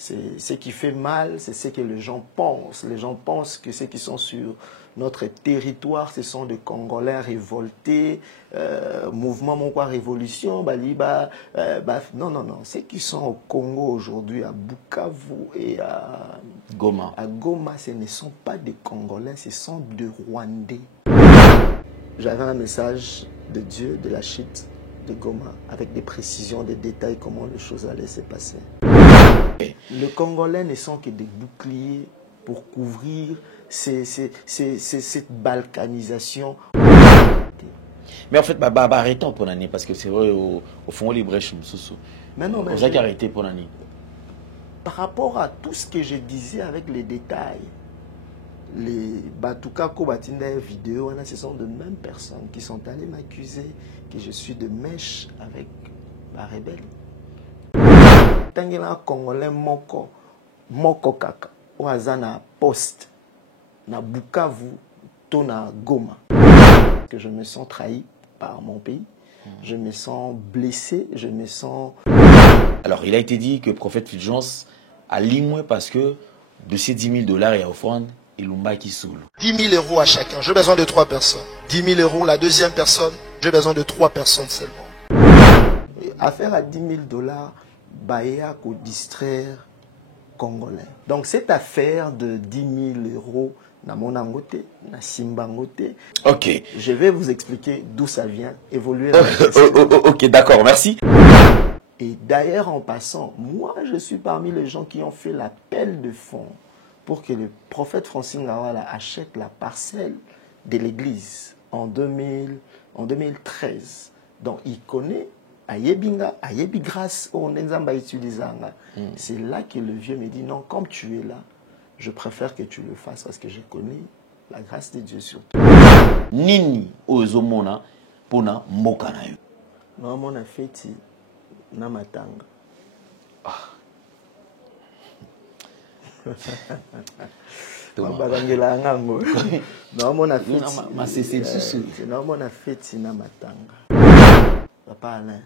Ce qui fait mal, c'est ce que les gens pensent. Les gens pensent que ceux qui sont sur notre territoire, ce sont des Congolais révoltés, mouvement mon quoi révolution, Baliba, non, non, non. Ceux qui sont au Congo aujourd'hui, à Bukavu et à Goma, ce ne sont pas des Congolais, ce sont des Rwandais. J'avais un message de Dieu, de la chute de Goma, avec des précisions, des détails, comment les choses allaient se passer. Les Congolais ne sont que des boucliers pour couvrir cette balkanisation. Mais en fait, arrêtons pour l'année, parce que c'est vrai, au fond, les brèches, mais non, mais j'ai arrêté pour l'année. Par rapport à tout ce que je disais avec les détails, les Batuka Kobatinda vidéo, ce sont de mêmes personnes qui sont allées m'accuser que je suis de mèche avec la rebelle. Tangela Congolais moko kaka oazana poste na Bukavu to na Goma, que je me sens trahi par mon pays, je me sens blessé, je me sens. Alors il a été dit que Prophète Fulgence a limoué parce que de ces 10 000 $ et à offrande, il lumba qui soule. 10 000 € à chacun, j'ai besoin de 3 personnes. 10 000 € la deuxième personne, j'ai besoin de 3 personnes seulement. Affaire à 10 000 $. Baya pour distraire Congolais. Donc cette affaire de 10 000 € na monangote, na simbangote. Ok. Je vais vous expliquer d'où ça vient, évoluer. Ok, d'accord, merci. Et d'ailleurs, en passant, moi je suis parmi les gens qui ont fait l'appel de fonds pour que le prophète Francine Ngawala achète la parcelle de l'église en 2013. Donc il connaît. Ayebi grâce au Nzamba utilisanga. C'est là que le vieux me dit non, comme tu es là, je préfère que tu le fasses parce que je connais la grâce de Dieu sur toi. Nini ozomona pona mokana yo. Non, mon afeti na matanga. Mabagangela ngango. Non, mon afeti. Non, mon afeti na matanga. Papa Alain.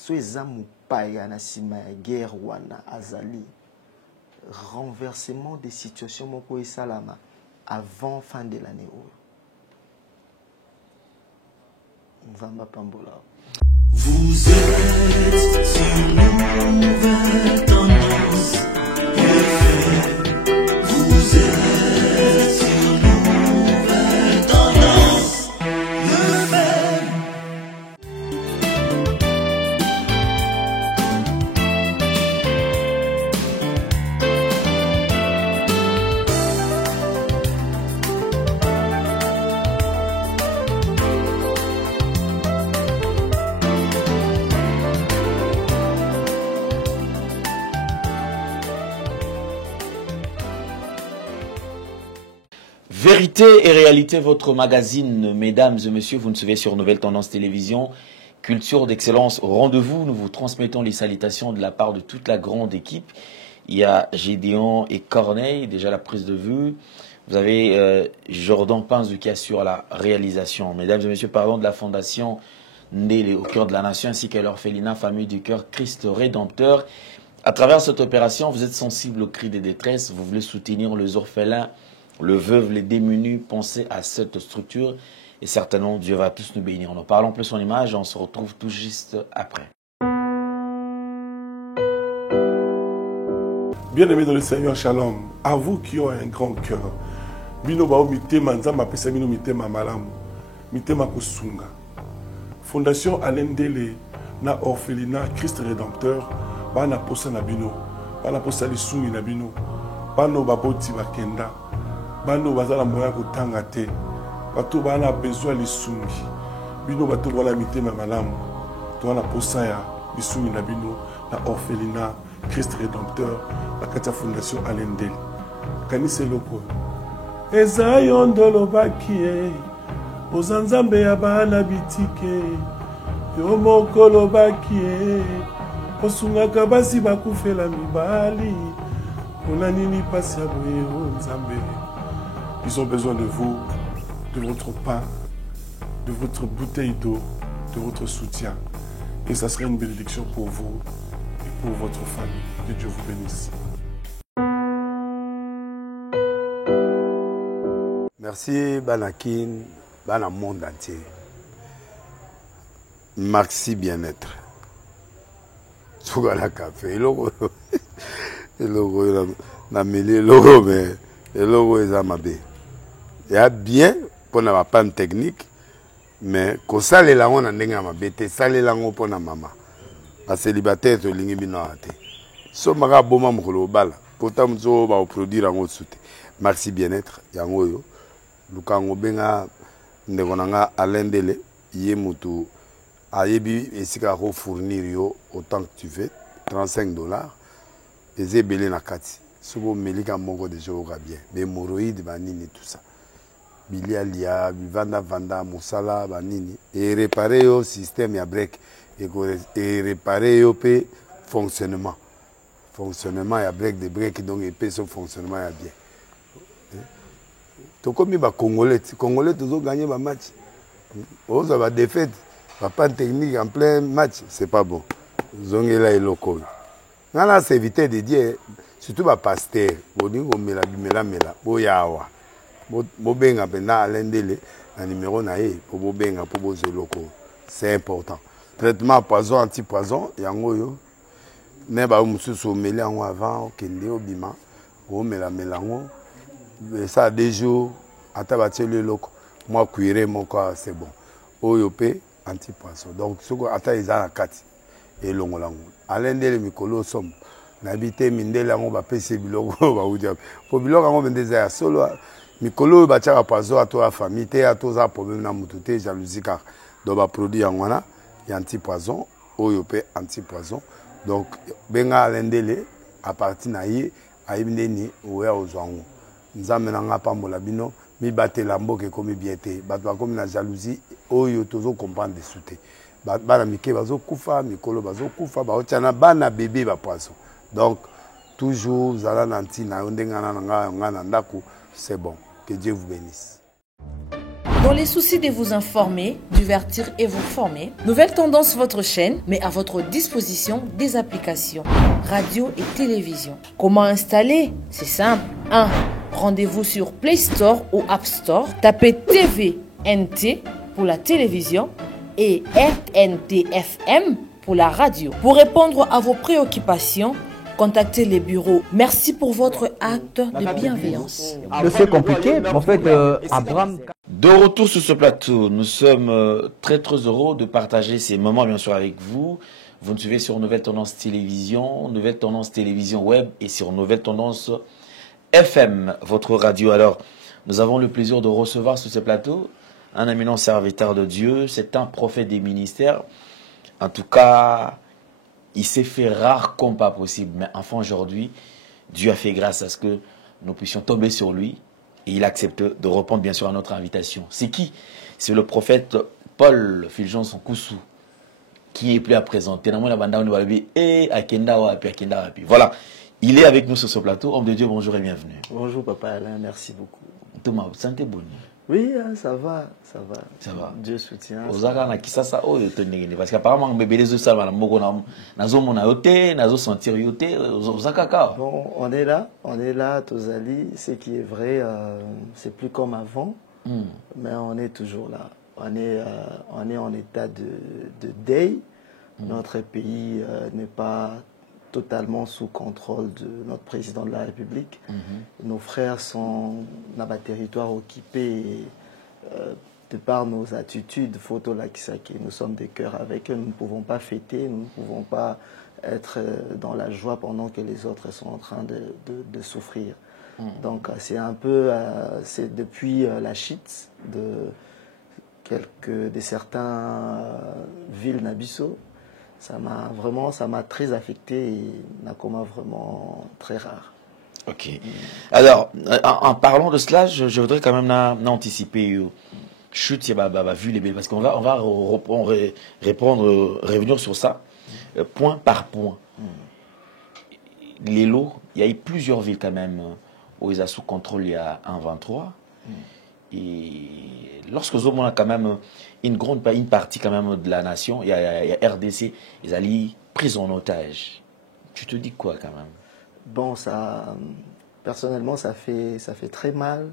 So ezamu paya na sima ya guerre wana azali renversement des situations moko esalama avant fin de l'année. Nzamba pambola. Vous êtes sur une nouvelle tendance. Vous êtes sur une nouvelle tendance. Vérité et réalité, votre magazine, mesdames et messieurs, vous nous suivez sur Nouvelle Tendance Télévision. Culture d'excellence au rendez-vous. Nous vous transmettons les salutations de la part de toute la grande équipe. Il y a Gédéon et Corneille, déjà la prise de vue. Vous avez Jordan Pinzu qui assure la réalisation. Mesdames et messieurs, parlons de la fondation Ndélé au cœur de la nation ainsi qu'à l'orphelinat Famille du Cœur Christ Rédempteur. À travers cette opération, vous êtes sensible aux cris de détresse. Vous voulez soutenir les orphelins, le veuve, les démunis. Pensez à cette structure et certainement Dieu va tous nous bénir. Nous parlons plus en image et on se retrouve tout juste après. Bien-aimés dans le Seigneur, shalom. À vous qui ont un grand cœur. Bino bao mitema nzamba pesa bino mitema malamu. Mitema kusunga. Fondation Alain Ndélé na orphelinat Christ Rédempteur bana posa na bino. Bana posa lisungi na bino. Bano baboti bakenda. Bano bazala moya kotanga te. Bato bana besoin lisungi. Bino bato wala mitema malamu. To na posa ya lisungi na bino na orphelinat Christ Rédempteur, la Katia Fondation Alain Ndélé. Kanise loko. Eza yondolo bakie. Ozanzambe ya bana bitike. Yo mokolo bakie. Osungaka basi bakufela mibali. Ona nini pasi ya boye o nzambe. Ils ont besoin de vous, de votre pain, de votre bouteille d'eau, de votre soutien. Et ça serait une bénédiction pour vous. Pour votre famille. Que Dieu vous bénisse. Merci Banakin, Bana monde entier. Merci bien-être. Sougala café, le logo, na mêlé logo, mais le logo est amabé. Il y a bien pour la panne technique, mais quand ça les langues on a n'enga mabé, ça les langues pour la maman. La célibataire to lingi binoate. So maga boma mkolo bala. Pourtant mzo ba produire en soute. Merci bien-être yango yo. Lukango benga ndegonanga alendele ye mutu ayebi esika ko fournir yo autant que tu veux $35 ezebele na kati. Sobo melika moko de jour bien. Mais hémorroïdes banini tout ça. Bilia lia, vanda musala banini et réparer yo système ya break et réparer yo pe fonctionnement ya break de break donc et pe son fonctionnement ya bien. To comme ba congolais toujours gagner ba match. On va défaite, va pas technique en plein match, c'est pas bon. Zongela et local. Nana c'est éviter de dire surtout ba pasteur, boningo mela boyawa. Bobenga pena alendele na numéro na ye pour bobenga pour bozo loko. C'est important. Traitement poison anti-poison yango yo. Ne ba mususu meli yango avant kende obima. O mela melango. Ça a des jours ata batie le loko. Moi cuire mon corps c'est bon. Oyo pe anti-poison. Donc soko ata izana kati et longolango. Alendele mikolo somme. Nabité mindele yango ba pese biloko ba udia. Po biloko yango bendeza ya solo mikolo batiaka poison à toi famille te à tous a problème na mutu te jalousie car donc ba produit yango wana ya anti-poison oyo pe anti-poison donc benga alendele à partir na ye ayibindeni oya ozwango nzambe na nga pambola bino mi batela mboke komi bien te bato bakomi na jalousie oyo tozo comprendre de soute bana mike bazo kufa mikolo bazo kufa baotiana bana bébé ba poison donc toujours zala na ntina ndengana na nga na ndako c'est bon. Que Dieu vous bénisse. Dans les soucis de vous informer, divertir et vous former, Nouvelle Tendance, votre chaîne, met à votre disposition des applications, radio et télévision. Comment installer? C'est simple. 1. Rendez-vous sur Play Store ou App Store. Tapez TVNT pour la télévision et RNTFM pour la radio. Pour répondre à vos préoccupations, contactez les bureaux. Merci pour votre acte de bienveillance. C'est compliqué, en fait, Abraham... De retour sur ce plateau, nous sommes très heureux de partager ces moments bien sûr avec vous. Vous nous suivez sur Nouvelle Tendance Télévision Web et sur Nouvelle Tendance FM, votre radio. Alors, nous avons le plaisir de recevoir sur ce plateau un éminent serviteur de Dieu, c'est un prophète des ministères. En tout cas, il s'est fait rare comme pas possible. Mais enfin aujourd'hui, Dieu a fait grâce à ce que nous puissions tomber sur lui. Et il accepte de répondre bien sûr à notre invitation. C'est qui? C'est le prophète Paul Fulgence Sonkoussou qui est plus à présenter. Voilà, il est avec nous sur ce plateau. Homme de Dieu, bonjour et bienvenue. Bonjour Papa Alain, merci beaucoup. Thomas, vous sentez bon? Oui, ça va. Ça va. Dieu soutient. Parce qu'apparemment, bébé les autres salles, bon, on est là, Tozali. Ce qui est vrai, c'est plus comme avant, mais on est toujours là. On est en état de deuil. Notre pays n'est pas totalement sous contrôle de notre président de la République. Nos frères sont dans le territoire occupé et, de par nos attitudes, photo Lakisaki, nous sommes des cœurs avec eux, nous ne pouvons pas fêter, nous ne pouvons pas être dans la joie pendant que les autres sont en train de souffrir. Donc c'est un peu, c'est depuis la chute de certains villes Nabiso, ça m'a très affecté et Nakoma vraiment très rare. Ok. Alors, en parlant de cela, je voudrais quand même anticiper chute, vu les belles, parce qu'on va revenir sur ça, point par point. Les lots, il y a eu plusieurs villes quand même où ils ont sous contrôle il y a 1-23. Et lorsque nous avons quand même une partie quand même de la nation, il y a RDC, ils allaient pris en otage. Tu te dis quoi quand même? Bon, personnellement, ça fait très mal.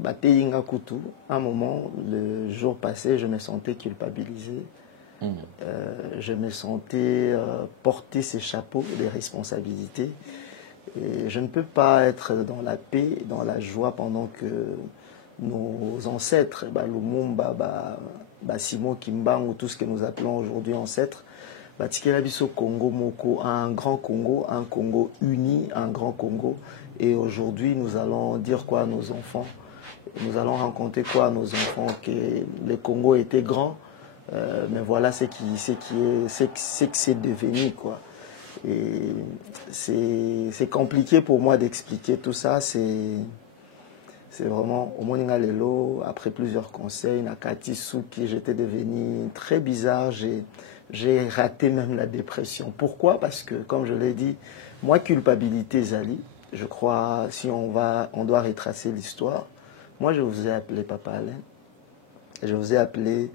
Bateyinga Kutu, à un moment, le jour passé, je me sentais culpabilisé. Je me sentais porter ces chapeaux des responsabilités. Et je ne peux pas être dans la paix, dans la joie pendant que nos ancêtres, Lumumba, Simon Kimbang ou tout ce que nous appelons aujourd'hui ancêtres, Batikelabiso Congo Moko, un grand Congo, un Congo uni, un grand Congo. Et aujourd'hui, nous allons dire quoi à nos enfants? Nous allons raconter quoi à nos enfants? Que le Congo était grand, mais voilà ce que c'est devenu, quoi. Et c'est compliqué pour moi d'expliquer tout ça. C'est vraiment, au Moninga Lelo, après plusieurs conseils, Nakati Souki, j'étais devenu très bizarre. J'ai raté même la dépression. Pourquoi? Parce que, comme je l'ai dit, moi, culpabilité, Zali, je crois, si on doit retracer l'histoire, moi, je vous ai appelé Papa Alain. Je vous ai appelé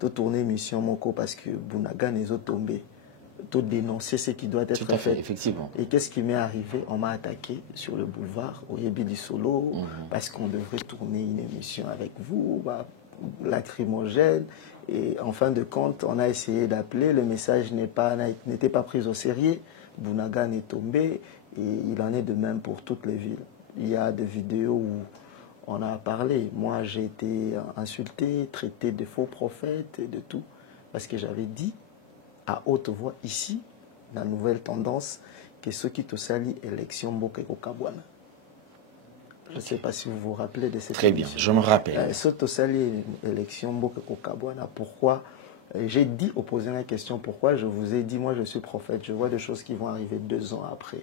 de tourner mission Moko parce que Bunagan est tombé. De dénoncer ce qui doit être fait. Effectivement. Et qu'est-ce qui m'est arrivé? On m'a attaqué sur le boulevard, au Yébili Solo, parce qu'on devrait tourner une émission avec vous, lacrymogène. Et en fin de compte, on a essayé d'appeler, le message n'était pas pris au sérieux. Bunagan est tombé, et il en est de même pour toutes les villes. Il y a des vidéos où on a parlé. Moi, j'ai été insulté, traité de faux prophètes et de tout, parce que j'avais dit à haute voix ici, la nouvelle tendance, que ceux qui te salient élection Mboke Kokabwana. Je ne sais pas si vous vous rappelez de cette Très bien, je me rappelle. Ceux qui te salient élection Mboke Kokabwana, pourquoi? J'ai dit, au poser la question, pourquoi je vous ai dit, moi je suis prophète, je vois des choses qui vont arriver 2 ans après.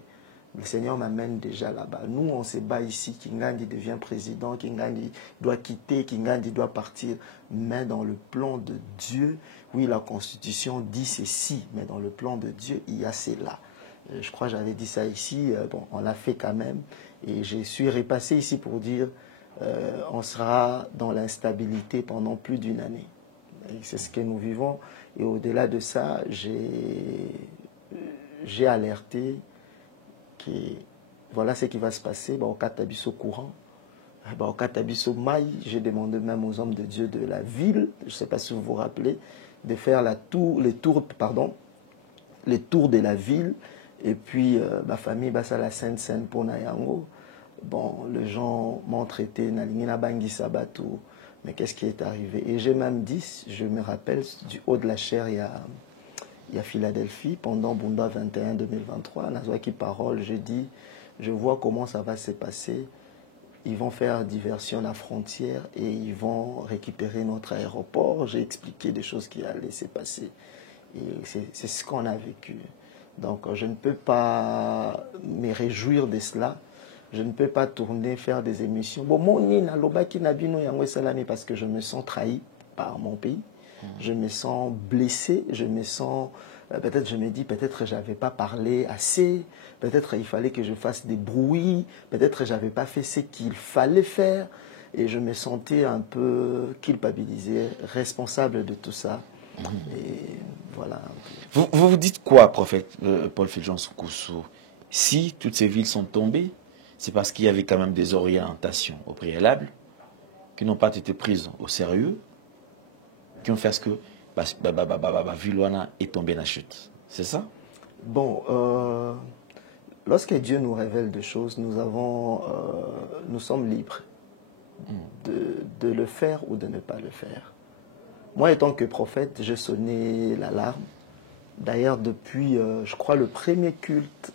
Le Seigneur m'amène déjà là-bas. Nous, on se bat ici. Kingandi devient président, Kingandi doit quitter, Kingandi doit partir. Mais dans le plan de Dieu, oui, la Constitution dit ceci, mais dans le plan de Dieu, il y a cela. Je crois que j'avais dit ça ici. Bon, on l'a fait quand même. Et je suis repassé ici pour dire on sera dans l'instabilité pendant plus d'1 année. C'est ce que nous vivons. Et au-delà de ça, j'ai alerté que voilà ce qui va se passer au Katabiso courant, au Katabiso Maï. J'ai demandé même aux hommes de Dieu de la ville, je ne sais pas si vous vous rappelez, de faire les tours de la ville. Et puis ma famille basa la Sainte pour Nayango. Bon, les gens m'ont traité Nalingina Bangi Sabato, mais qu'est-ce qui est arrivé? Et j'ai même dit, je me rappelle, du haut de la chair, il y a Philadelphie, pendant Bunda 21 2023, Nazwaki Parole, je dis, je vois comment ça va se passer. Ils vont faire diversion à la frontière et ils vont récupérer notre aéroport. J'ai expliqué des choses qui allaient se passer. Et c'est ce qu'on a vécu. Donc je ne peux pas me réjouir de cela. Je ne peux pas tourner, faire des émissions. Bon, mon nina lobaki nabino yango salami parce que je me sens trahi par mon pays. Je me sens blessé, je me sens... peut-être je me dis, peut-être je n'avais pas parlé assez, peut-être il fallait que je fasse des bruits, peut-être je n'avais pas fait ce qu'il fallait faire, et je me sentais un peu culpabilisé, responsable de tout ça. Et voilà. Vous vous dites quoi, prophète Paul Fulgence Koussou? Si toutes ces villes sont tombées, c'est parce qu'il y avait quand même des orientations au préalable qui n'ont pas été prises au sérieux, qui ont fait ce que Vilwana est tombé dans la chute. C'est ça? Bon, lorsque Dieu nous révèle des choses, nous sommes libres de le faire ou de ne pas le faire. Moi, étant que prophète, j'ai sonné l'alarme. D'ailleurs, depuis, je crois, le premier culte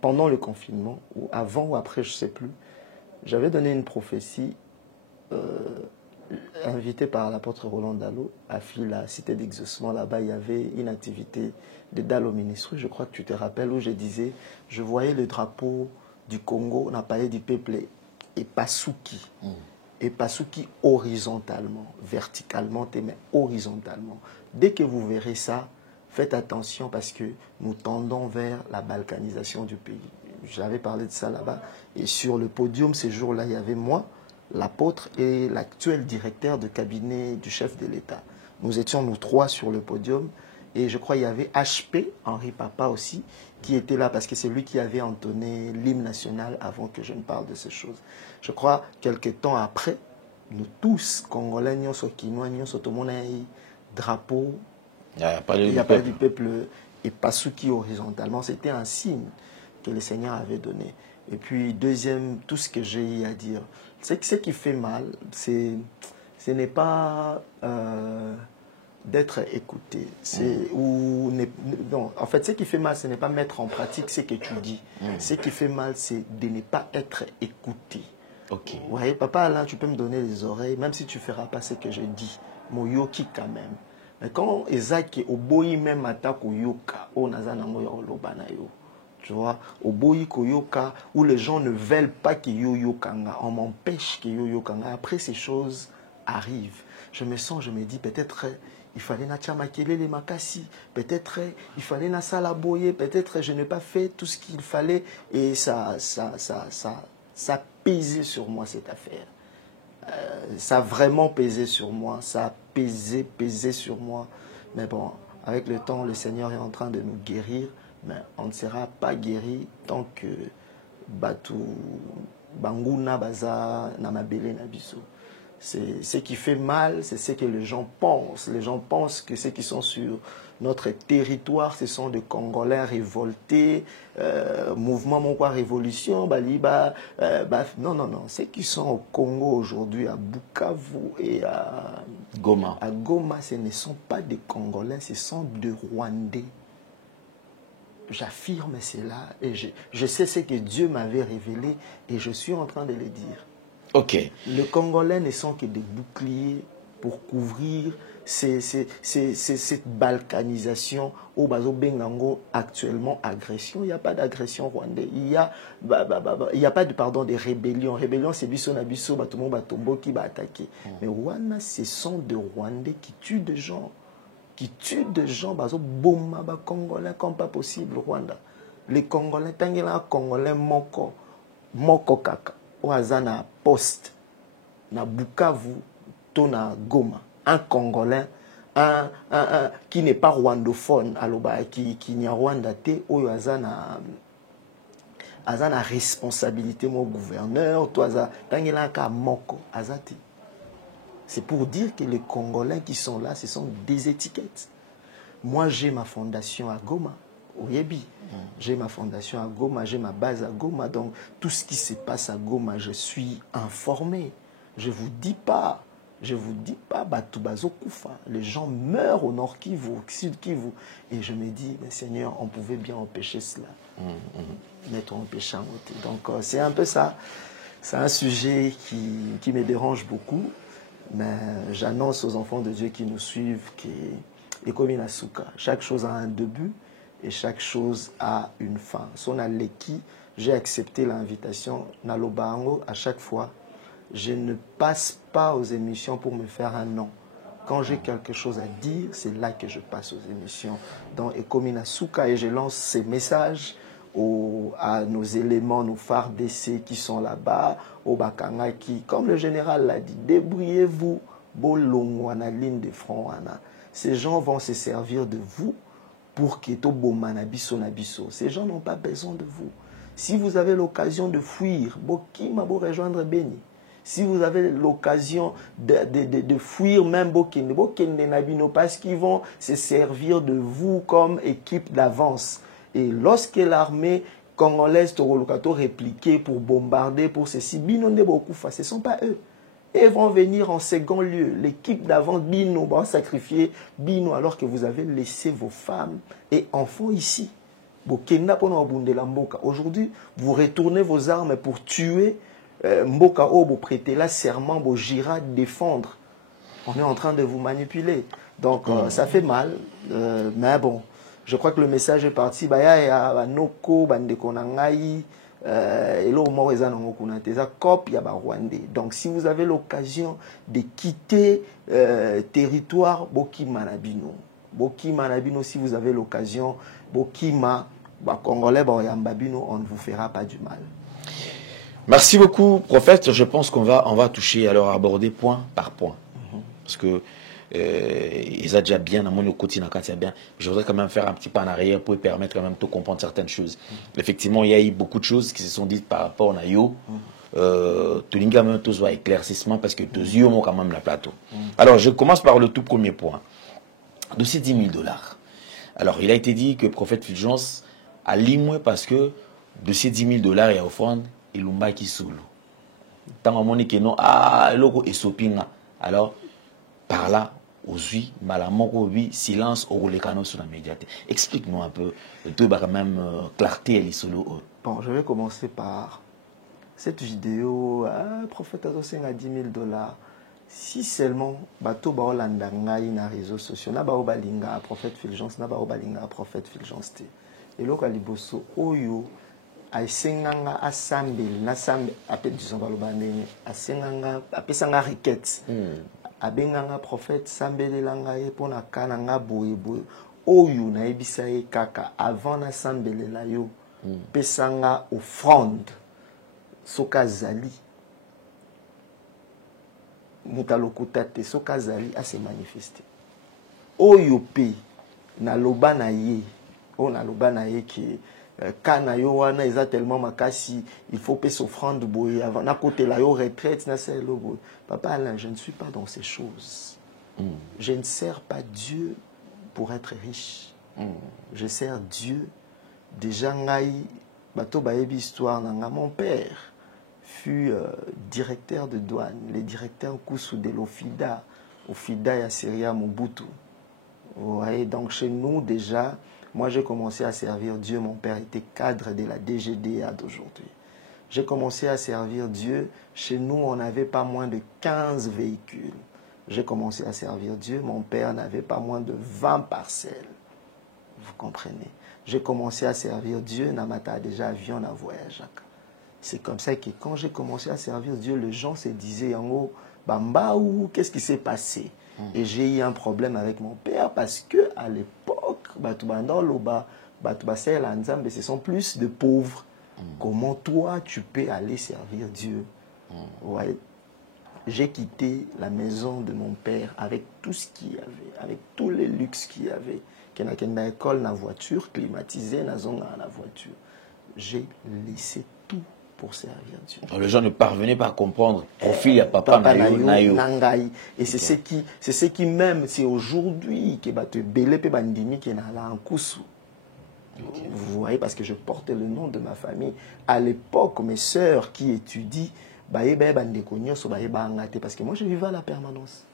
pendant le confinement, ou avant ou après, je ne sais plus, j'avais donné une prophétie invité par l'apôtre Roland Dalo à la cité d'exaucement. Là-bas, il y avait une activité de Dalo Ministry, je crois que tu te rappelles, où je disais, je voyais le drapeau du Congo, on a parlé du peuple Epasuki. Epasuki horizontalement, verticalement, mais horizontalement. Dès que vous verrez ça, faites attention parce que nous tendons vers la balkanisation du pays. J'avais parlé de ça là-bas. Et sur le podium, ces jours-là, il y avait moi, l'apôtre et l'actuel directeur de cabinet du chef de l'État. Nous étions nous 3 sur le podium Et je crois qu'il y avait HP, Henri Papa aussi, qui était là parce que c'est lui qui avait entonné l'hymne national avant que je ne parle de ces choses. Je crois, quelques temps après, nous tous, Congolais, nous sommes Kinois, nous sommes tout le monde, drapeau, Il n'y a pas du peuple et Pasuki horizontalement. C'était un signe que le Seigneur avait donné. Et puis, deuxième, tout ce que j'ai à dire, c'est que ce qui fait mal, ce n'est pas d'être écouté. Non, en fait, ce qui fait mal, ce n'est pas mettre en pratique ce que tu dis. Ce qui fait mal, c'est de ne pas être écouté. Ok. Vous voyez, papa, Alain, tu peux me donner les oreilles, même si tu ne feras pas ce que je dis. Moyoki quand même. Mais quand Isaac est au boyi même attaque au yoka, on a tu vois, au boyi koyoka, où les gens ne veulent pas que yo yokanga, on m'empêche que yo yokanga. Après, ces choses arrivent. Je me sens, je me dis, peut-être il fallait na tchamakele les makasi, peut-être il fallait na salaboye, peut-être je n'ai pas fait tout ce qu'il fallait et ça pesait sur moi cette affaire. Ça a vraiment pesé sur moi, ça a pesé sur moi. Mais bon, avec le temps, le Seigneur est en train de nous guérir, mais on ne sera pas guéri tant que Batu Banguna Baza Namabele Nabiso. C'est ce qui fait mal, c'est ce que les gens pensent. Les gens pensent que ceux qui sont sur notre territoire, ce sont des Congolais révoltés, mouvement Mon quoi révolution, Baliba. Non. Ceux qui sont au Congo aujourd'hui, à Bukavu et à Goma, ce ne sont pas des Congolais, ce sont des Rwandais. J'affirme cela et je sais ce que Dieu m'avait révélé et je suis en train de le dire. ok. Les Congolais ne sont que des boucliers pour couvrir cette balkanisation au Bazo Bengango actuellement agression. Il n'y a pas d'agression rwandaise. Il n'y a pas de rébellion. Rébellion, c'est Bisso Nabisso, Batomo Batombo qui va attaquer. Mais Rwanda, ce sont des Rwandais qui tuent des gens. Bazo Boma, Congolais comme pas possible, Rwanda. Les Congolais, Tangela Congolais Moko Kaka. Oazana poste na Bukavu to na Goma, un Congolais qui n'est pas rwandophone aloba qui n'y a Rwanda te oyo azana responsabilité mon gouverneur to aza tangela ka moko azati. C'est pour dire que les Congolais qui sont là, ce sont des étiquettes. Moi j'ai ma fondation à Goma. Oyebi. J'ai ma fondation à Goma, j'ai ma base à Goma, donc tout ce qui se passe à Goma, je suis informé. Je vous dis pas, Batubazo Koufa. Les gens meurent au nord Kivu, au sud Kivu. Et je me dis, mais Seigneur, on pouvait bien empêcher cela. Mettre en péché en côté. Donc c'est un peu ça. C'est un sujet qui me dérange beaucoup, mais j'annonce aux enfants de Dieu qui nous suivent que, comme Inasuka, chaque chose a un début. Et chaque chose a une fin. Son aleki, j'ai accepté l'invitation. Nalobango, à chaque fois, je ne passe pas aux émissions pour me faire un nom. Quand j'ai quelque chose à dire, c'est là que je passe aux émissions. Dans Ekomina Souka, et je lance ces messages à nos éléments, nos phares d'essai qui sont là-bas, au Bakanga qui, comme le général l'a dit, débrouillez-vous, bolongwana, ligne de front. Ces gens vont se servir de vous pour que to boma na biso na biso. Ces gens n'ont pas besoin de vous. Si vous avez l'occasion de fuir, bokima bo rejoindre Beni. Si vous avez l'occasion de fuir même bokende na bino parce qu'ils vont se servir de vous comme équipe d'avance. Et lorsque l'armée congolaise Torolokato répliquait pour bombarder pour ceci, bino ne bokufa, ce ne sont pas eux. Et vont venir en second lieu. L'équipe d'avant, Bino, va sacrifier Bino alors que vous avez laissé vos femmes et enfants ici. Aujourd'hui, vous retournez vos armes pour tuer Mboka O, vous prêtez là serment, vous jira défendre. On est en train de vous manipuler. Donc, ça fait mal. Mais bon, je crois que le message est parti. Donc si vous avez l'occasion de quitter territoire Bokima Nabino, si vous avez l'occasion Bokima Congolais Yambabino, on ne vous fera pas du mal. Merci beaucoup, prophète. Je pense qu'on va toucher, alors aborder point par point. Parce que ils ont déjà bien à mon côté, bien. Je voudrais quand même faire un petit pas en arrière pour permettre quand même de comprendre certaines choses. Effectivement, il y a eu beaucoup de choses qui se sont dites par rapport à Yo. Tout le monde tous voit éclaircissement parce que tous yeux ont quand même la plateau. Alors, je commence par le tout premier point. De ces 10 000 $. Alors, il a été dit que le prophète Fulgence a limé parce que de ces 10 000 $, il y a offrande, il a qui sous tant que que non, logo et sopinga. Alors, par là, aujourd'hui, malamoko, oui, silence, au les canaux sur la médiatique. Explique-nous un peu, tu vas quand même clarté et les solos. Bon, je vais commencer par cette vidéo. Prophète Adosseng a 10 000 $. Si seulement, bato ba olanda ngai na réseaux sociaux, na ba obalinga prophète Fulgence, na ba obalinga prophète Fulgence te. Et loka liboso oyo aisenganga asambeli na sambe apet disons baloba ndenge asenganga apesanga requête. Abenganga prophète sambelelanga ye pona kana nga boye boye oyo na ebisa ye kaka avant na sambelela yo pesanga offrande soka zali mutalokuta te soka zali a se manifester oyo pe na loba na ye o na loba na ye ki kana yo wana eza tellement makasi il faut payer s'offrande boye avant na côté la yo retraite na c'est le boye. Papa Alain, je ne suis pas dans ces choses. Je ne sers pas Dieu pour être riche. Je sers Dieu déjà ngai bato baebi histoire nanga mon père fut directeur de douane, le directeur Koussou de l'Ofida, Ofida et Assyria Mobutu. Vous voyez, donc chez nous déjà, moi j'ai commencé à servir Dieu, mon père était cadre de la DGDA d'aujourd'hui. J'ai commencé à servir Dieu, chez nous on n'avait pas moins de 15 véhicules. J'ai commencé à servir Dieu, mon père n'avait pas moins de 20 parcelles. Vous comprenez? J'ai commencé à servir Dieu, Namata a déjà avion à voyage. C'est comme ça que quand j'ai commencé à servir Dieu, les gens se disaient en haut, Bambaou, qu'est-ce qui s'est passé? Et j'ai eu un problème avec mon père parce que à l'époque, ce sont plus de pauvres. Comment toi tu peux aller servir Dieu? Ouais. J'ai quitté la maison de mon père avec tout ce qu'il y avait, avec tous les luxes qu'il y avait. Qu'il y a une école, une voiture climatisée, une zone à la voiture. J'ai laissé tout pour servir Dieu. Les gens ne parvenaient pas à comprendre profil à papa Nayo. Et c'est ce qui même, c'est aujourd'hui que te belé pe bandimi qui na la en Koussou. Vous voyez, parce que je portais le nom de ma famille. À l'époque, mes sœurs qui étudient, parce que moi je vivais à la permanence.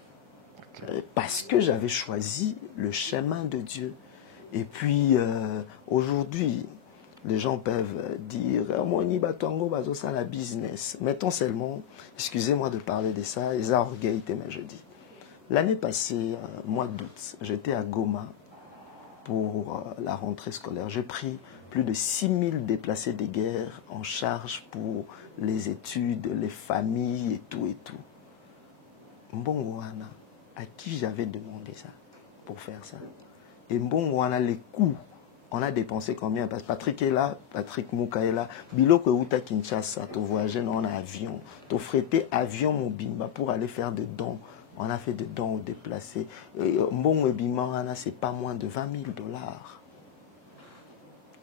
Parce que j'avais choisi le chemin de Dieu. Et puis aujourd'hui, les gens peuvent dire Moni Batongo Bazosa la business. Mettons seulement, excusez-moi de parler de ça, ils ont orgueil, mais je dis. L'année passée, mois d'août, j'étais à Goma pour la rentrée scolaire. J'ai pris plus de 6 000 déplacés de guerre en charge pour les études, les familles et tout et tout. Mbongoana, à qui j'avais demandé ça pour faire ça? Et Mbongoana, les coûts, on a dépensé combien? Parce que Patrick est là, Patrick Mouka est là. Biloko Outa Kinshasa, tu voyageais dans un avion, tu frétais avion Mobimba pour aller faire des dons. On a fait des dons aux déplacés. Mbongo Ebimana, c'est pas moins de 20 000 $.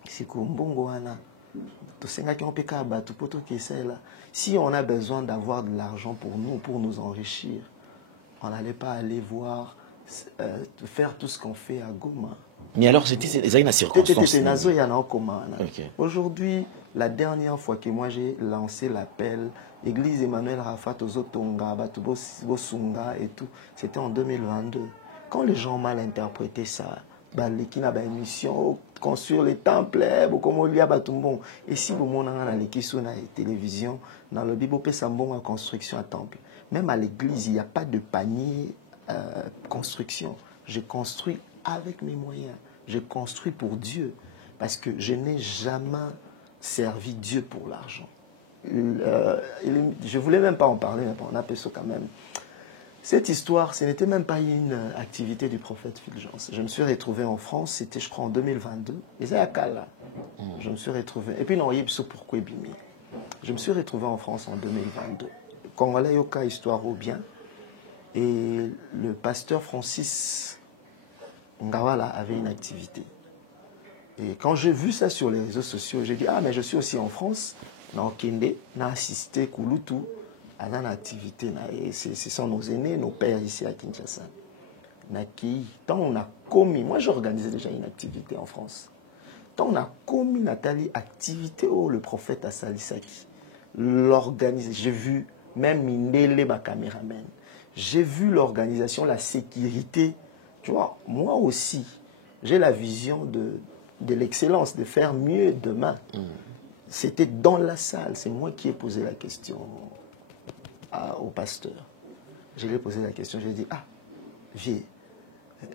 C'est que Mbongo Ana, si on a besoin d'avoir de l'argent pour nous enrichir, on n'allait pas aller voir, faire tout ce qu'on fait à Goma. Mais alors, c'était une circonstance. Aujourd'hui, la dernière fois que moi j'ai lancé l'appel, Église Emmanuel Rafat Ozotonga, Batubosunga et tout, c'était en 2022. Quand les gens ont mal interprété ça, l'équipe a une mission, construire les temples, et si vous avez sur la télévision, dans le Bible, c'est une construction à temple. Même à l'église, il n'y a pas de panier construction. Je construis avec mes moyens. Je construis pour Dieu. Parce que je n'ai jamais servi Dieu pour l'argent. Je ne voulais même pas en parler, mais on a fait ça quand même. Cette histoire, ce n'était même pas une activité du prophète Fulgence. Je me suis retrouvé en France, c'était je crois en 2022. Je me suis retrouvé. Et puis non, il y a pourquoi Bimi. Je me suis retrouvé en France en 2022. Congolais, yoka histoire au bien. Et le pasteur Francis Ngawala avait une activité. Et quand j'ai vu ça sur les réseaux sociaux, j'ai dit, ah, mais je suis aussi en France, dans Kende, n'a assisté Kouloutou à une activité. Et ce sont nos aînés, nos pères ici à Kinshasa. Tant on a commis, moi j'organisais déjà une activité en France. Tant on a commis, Nathalie, activité, oh, le prophète Assalisaki, l'organiser. J'ai vu même Mindele, ma caméraman. J'ai vu l'organisation, la sécurité. Tu vois, moi aussi, j'ai la vision de l'excellence, de faire mieux demain. C'était dans la salle. C'est moi qui ai posé la question au pasteur. Je lui ai posé la question. Je lui ai dit, ah, vieux,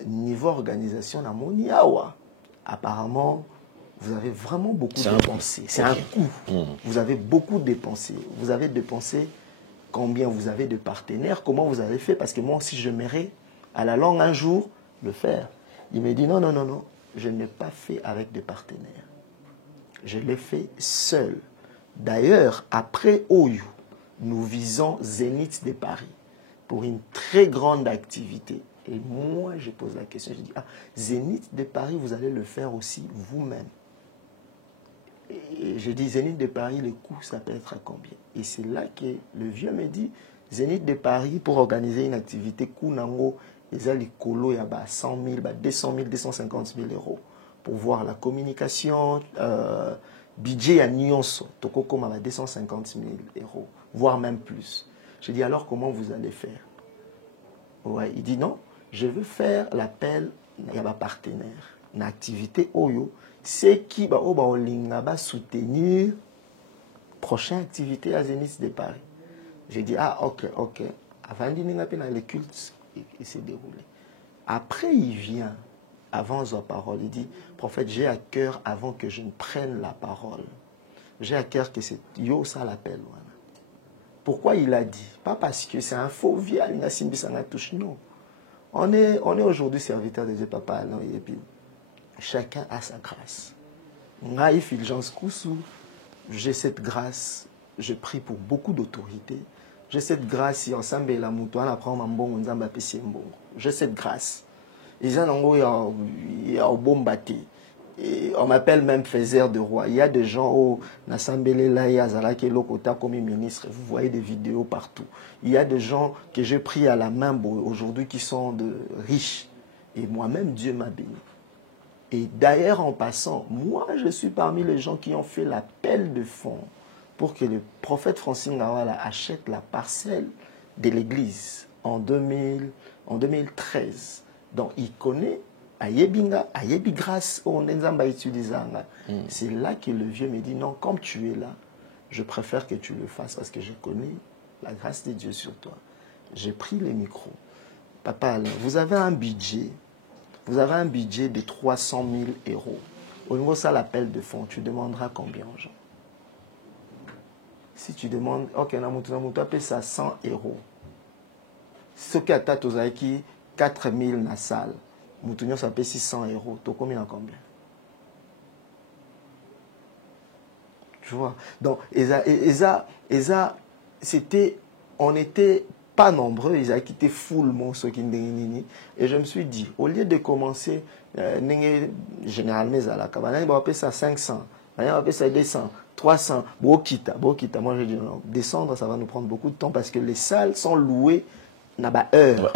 niveau organisation, apparemment, vous avez vraiment beaucoup dépensé. C'est un coût. Vous avez beaucoup dépensé. Vous avez dépensé combien vous avez de partenaires, comment vous avez fait, parce que moi aussi j'aimerais à la longue un jour le faire. Il me dit non, non, non, non, je ne l'ai pas fait avec des partenaires. Je l'ai fait seul. D'ailleurs, après Oyo, nous visons Zénith de Paris pour une très grande activité. Et moi, je pose la question, je dis, ah, Zénith de Paris, vous allez le faire aussi vous-même. Et je dis, Zénith de Paris, le coût, ça peut être à combien? Et c'est là que le vieux me dit, Zénith de Paris, pour organiser une activité, coût nango, ils ont les colos, il y a 100 000, 200 000, 250 000 euros. Pour voir la communication, budget à Nyonso, toko comme à 250 000 euros, voire même plus. Je dis, alors comment vous allez faire? Ouais, il dit, non, je veux faire l'appel, il y a un partenaire, une activité Oyo, c'est qui va soutenir prochaine activité à Zénith de Paris. J'ai dit, ah, ok, ok. Avant de le culte, il s'est déroulé. Après, il vient, avant sa parole, il dit, prophète, j'ai à cœur, avant que je ne prenne la parole, j'ai à cœur que c'est yo, ça l'appelle. Voilà. Pourquoi il a dit? Pas parce que c'est un faux vial, il a simbi ça touche, non. On est aujourd'hui serviteur de Dieu, papa, non, et puis, chacun a sa grâce. J'ai cette grâce, je prie pour beaucoup d'autorité. J'ai cette grâce, si ensemble la moutoine apprend mon j'ai cette grâce. Il y a un bon bâti. On m'appelle même faiseur de roi. Il y a des gens au Nassambele là, il y a Zalaki Lokota comme ministre. Vous voyez des vidéos partout. Il y a des gens que j'ai pris à la main aujourd'hui qui sont riches. Et moi-même, Dieu m'a béni. Et d'ailleurs, en passant, moi, je suis parmi les gens qui ont fait l'appel de fonds pour que le prophète Francis Ngawala achète la parcelle de l'église en 2013. Donc, il connaît Ayebinga, Ayebi grâce au Nenzamba utilisanga. C'est là que le vieux me dit, non, comme tu es là, je préfère que tu le fasses parce que je connais la grâce de Dieu sur toi. J'ai pris le micro. Papa Alain, vous avez un budget. Vous avez un budget de 300 000 euros. Au niveau ça l'appel de fonds, tu demanderas combien aux gens? Si tu demandes, ok, tu appelles ça 100 euros. Ce qui a tatu 4 000 dans la salle. Moutounio ça paye 600 euros. Tu as combien? Tu vois? Donc, c'était, on était pas nombreux, ils ont quitté full mon sokin. Et je me suis dit, au lieu de commencer, généralement, on va appeler ça 500, on va appeler ça 200, 300, Bokita. Moi, je dis non, descendre, ça va nous prendre beaucoup de temps parce que les salles sont louées à heure.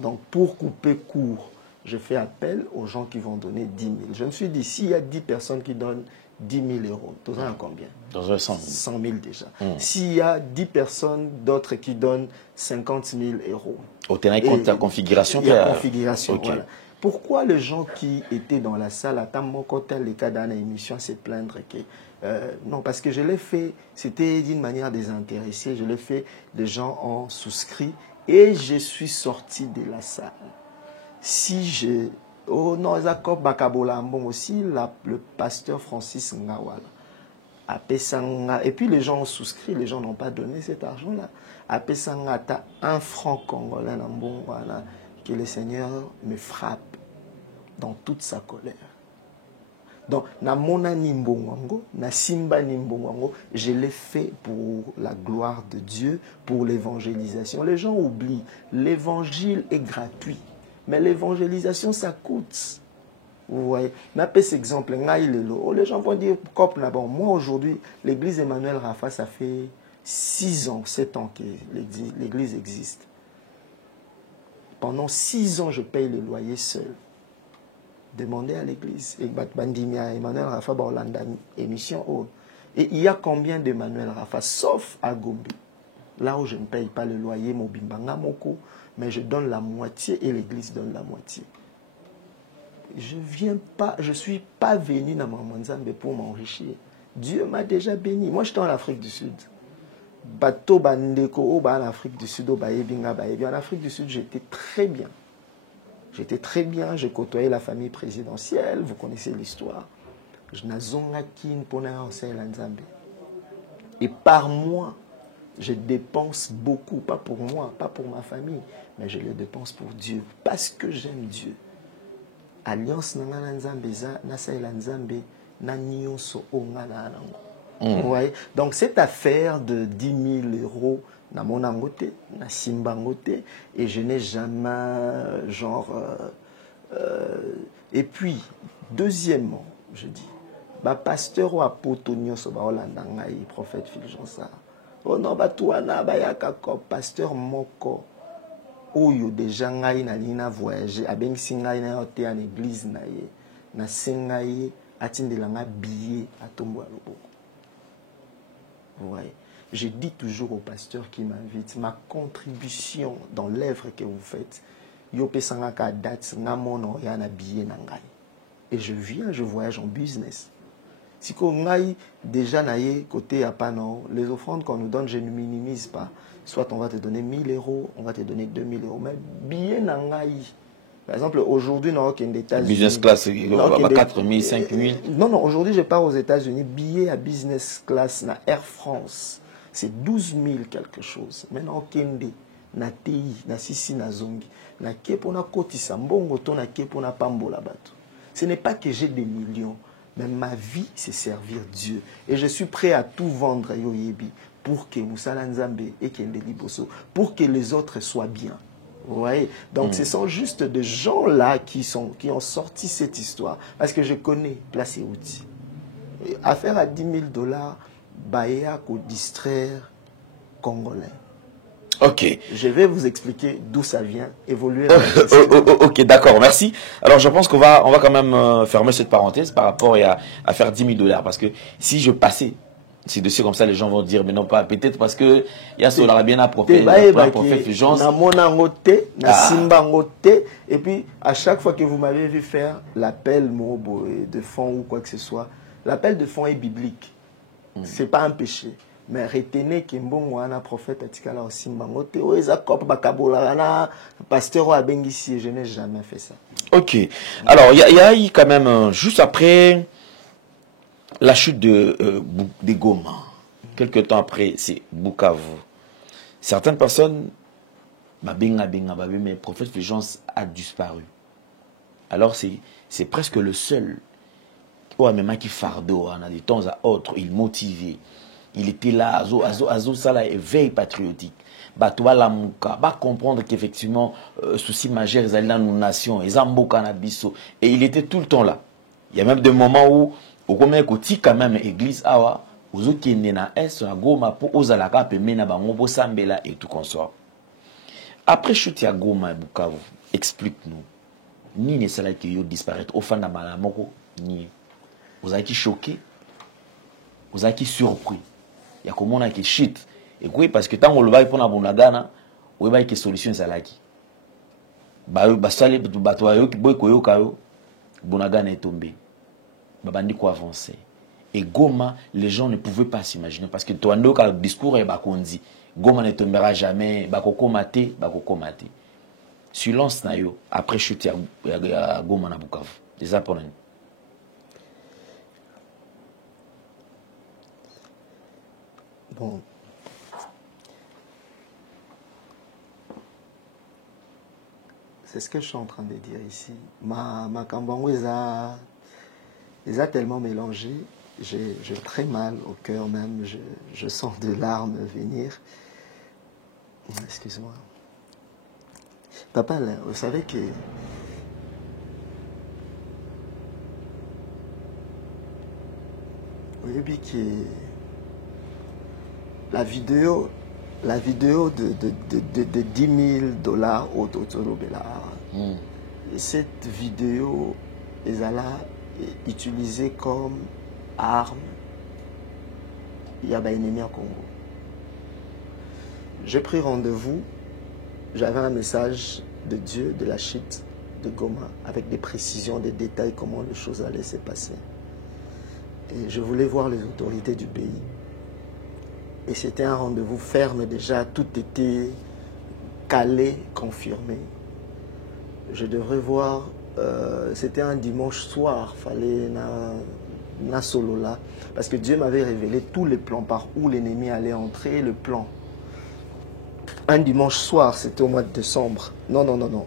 Donc, pour couper court, je fais appel aux gens qui vont donner 10 000. Je me suis dit, s'il y a 10 personnes qui donnent 10 000 euros, tu as combien? Dans un 100 000 déjà. S'il y a 10 personnes, d'autres qui donnent 50 000 euros. Au terrain de la configuration. Il y a configuration, okay. Voilà. Pourquoi les gens qui étaient dans la salle, à mon côté, les cas dans l'émission, se plaindre que... non, parce que je l'ai fait, c'était d'une manière désintéressée, je l'ai fait, les gens ont souscrit et je suis sorti de la salle. Si je... Oh non, Jacob Bakabola Ambon aussi, le pasteur Francis Ngawala. Et puis les gens ont souscrit, les gens n'ont pas donné cet argent-là. À Pesangata, 1 franc congolais, voilà, que le Seigneur me frappe dans toute sa colère. Donc, na mona nimbongo, na simba nimbongo, je l'ai fait pour la gloire de Dieu, pour l'évangélisation. Les gens oublient, l'évangile est gratuit, mais l'évangélisation, ça coûte. Vous voyez, mais cet exemple, les gens vont dire, moi aujourd'hui, l'église Emmanuel Rafa, ça fait 6 ans, 7 ans que l'église existe. Pendant 6 ans, je paye le loyer seul. Demandez à l'église. Et Emmanuel Rafa, émission. Et il y a combien d'Emmanuel Rafa, sauf à Gombe, là où je ne paye pas le loyer, mais je donne la moitié et l'église donne la moitié. Je suis pas venu dans Mamanzambe pour m'enrichir. Dieu m'a déjà béni. Moi, j'étais en Afrique du Sud. Bateau Bandeko, en Afrique du Sud, en Afrique du Sud, j'étais très bien. J'étais très bien, j'ai côtoyé la famille présidentielle, vous connaissez l'histoire. Et par mois, je dépense beaucoup, pas pour moi, pas pour ma famille, mais je le dépense pour Dieu, parce que j'aime Dieu. Alliance Nanga Nzambe, Nasaïla Nzambe, Nanyonso Onga. Donc cette affaire de 10 000 euros, na mon angote, na simbangote, et je n'ai jamais genre et puis deuxièmement, je dis pasteur ou apotonio so ba olanda ngai prophète Fulgence. Oh non batuana bayaka ko pasteur moko oyo déjà ngai na lina voyager abengisi ngai na yote en église na ye na sengai atindela nga billet atombo ya loboko. Vous voyez, je dis toujours au pasteur qui m'invite, ma contribution dans l'œuvre que vous faites, et je viens, je voyage en business. Si déjà côté les offrandes qu'on nous donne, je ne minimise pas. Soit on va te donner 1 000 euros, on va te donner 2 000 euros, mais billet nangai. Par exemple, aujourd'hui, dans les États-Unis. Business class, 4 000, 5 000. Non, aujourd'hui, je pars aux États-Unis. Billet à business class, na Air France, c'est 12 000 quelque chose. Maintenant, Kende, na TI, na Sisi, na Zongi, na Kepona Kotisa, Mbongo, na Kepona Pambola Bato. Ce n'est pas que j'ai des millions, mais ma vie, c'est servir Dieu. Et je suis prêt à tout vendre, Yoyebi, pour que Moussa Nzambe et Kende Liboso, pour que les autres soient bien. Vous voyez? Donc, ce sont juste des gens-là qui ont sorti cette histoire. Parce que je connais Place et Outils. Affaire à 10 000 $, Baya qu'au distraire congolais. Ok. Je vais vous expliquer d'où ça vient, évoluer. Ok, d'accord, merci. Alors, je pense qu'on va quand même fermer cette parenthèse par rapport à faire 10 000 $. Parce que si je passais c'est de comme ça, les gens vont dire, mais non pas, peut-être parce que il y a ce bien à prophète Fulgence. Et puis, à chaque fois que vous m'avez vu faire l'appel de fond ou quoi que ce soit, l'appel de fond est biblique. C'est pas un péché. Mais retenez que un prophète atikala au simbangote, o ezakop bakabola pasteur a bengisi, je n'ai jamais fait ça. Ok. Alors, il y a eu quand même, juste après la chute de Goma, quelques temps après, c'est Bukavu. Certaines personnes, mais le prophète Fulgence a disparu. Alors c'est presque le seul qui fardeau, de temps à autre, il motivait. Il était là, azo ça là, éveil patriotique. Toi la mouka, comprendre qu'effectivement, souci majeur, ils allaient dans nos nations, ils ont et il était tout le temps là. Il y a même des moments où au côté quand même église awa ozoki na est na Goma pour ozalaka pe mena bango bo sambela et tout consort. Après chute ya Goma et Bukavu, explique-nous. Ni ne sala ki yo disparaître au fanda mala moko ni ozaki choqué, ozaki surpris. Ya komona ki shit et quoi parce que tant on le va pour na bonagana, ou ba ki solution zalaki. Ba sale bato yo ki boy koyo kayo bonagana est tombé. Babandi ko avancer. Et Goma, les gens ne pouvaient pas s'imaginer parce que toi, le discours est bakondi. Goma ne tombera jamais. Bakoko mate. Silence na yo après chute à Goma na Bukavu. Les Appalachiens. Bon. C'est ce que je suis en train de dire ici. Ma kambangweza les a tellement mélangés, j'ai très mal au cœur même, je sens des larmes venir. Excuse-moi. Papa, là, vous savez que oui, que la vidéo de 10 000 $ au Totolobela, cette vidéo est utilisée comme arme. Il y a des ennemis en Congo. J'ai pris rendez-vous, j'avais un message de Dieu, de la chute de Goma, avec des précisions, des détails, comment les choses allaient se passer. Et je voulais voir les autorités du pays. Et c'était un rendez-vous ferme déjà, tout était calé, confirmé. Je devrais voir, c'était un dimanche soir, fallait na solo là, parce que Dieu m'avait révélé tous les plans par où l'ennemi allait entrer, le plan. Un dimanche soir, c'était au mois de décembre. Non.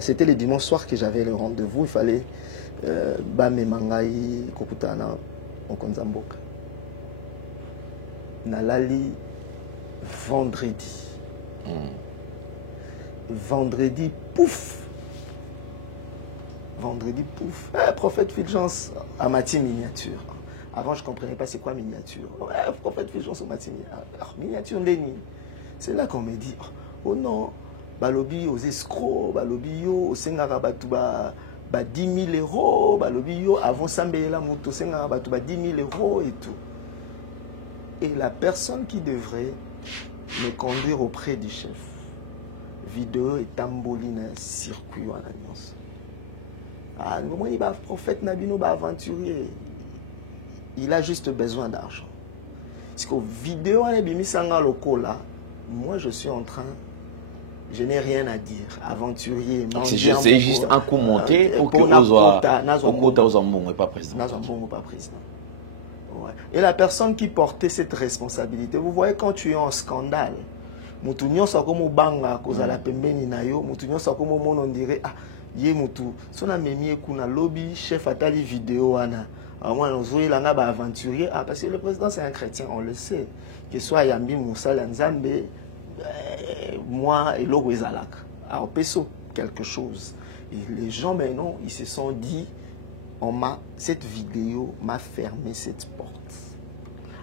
C'était le dimanche soir que j'avais le rendez-vous. Il fallait Bame Mangai Kokutana Okonzamboka. Nalali vendredi. Vendredi, pouf. Vendredi, pouf. Prophète Fulgence à Mati miniature. Avant, je ne comprenais pas c'est quoi miniature. Prophète Fulgence à Mati miniature. C'est là qu'on me dit, oh non, balobi aux escrocs, balobi yo, au sengara batuba, 10 000 €, balobi yo, avant Sambé la moto, sengara batuba 10 000 € et tout. Et la personne qui devrait me conduire auprès du chef, vidéo et tamboline, circuit en alliance. Ah, moi, il va prophète Nabino, va aventurier. Il a juste besoin d'argent. Parce que vidéo, on est bimi sanga loko là. Moi, je suis en train, je n'ai rien à dire. Aventurier, c'est juste un coup monté pour que Ozambongo n'est pas président. Nazambongo pas président. Ouais. Et la personne qui portait cette responsabilité, vous voyez, quand tu es en scandale, Moutounion Sakomo Banga, Kozala Pembeni Nayo, Moutounion Sakomo Mon, on dirait, ah, Yé Moutou, son ami Kuna lobby, chef Atali vidéo, Ana. Moi, on a un aventurier. Ah, parce que le président, c'est un chrétien, on le sait. Que ce soit Yambi Moussa Lanzambe, moi et Logo Ezalak. Alors, peso quelque chose. Et les gens, maintenant, ils se sont dit, cette vidéo m'a fermé cette porte.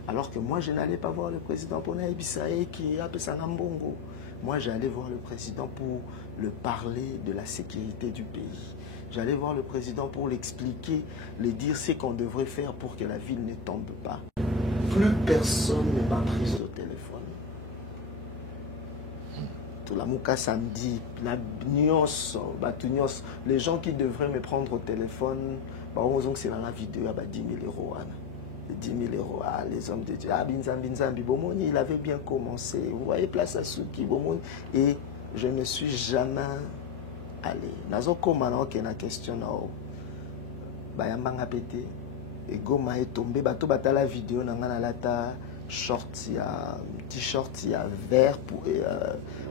Alors que moi, je n'allais pas voir le président pour Naïbisaï qui est à Pesangambongo. Moi, j'allais voir le président pour le parler de la sécurité du pays. J'allais voir le président pour l'expliquer, lui dire ce qu'on devrait faire pour que la ville ne tombe pas. Plus personne ne m'a pris au téléphone. Tout la mouka samedi, la nios, les gens qui devraient me prendre au téléphone, c'est dans la vidéo, 10 000 €. 10 000 €, ah, les hommes de Dieu, ah, Binzambi, Bomoni, il avait bien commencé. Vous voyez, place à Souki, Bomoni, et je ne suis jamais allez, nazo koma na okena question na o bayambanga pété et Goma est tombé bato batala vidéo na ngana lata short ya t-shirt ya vert pour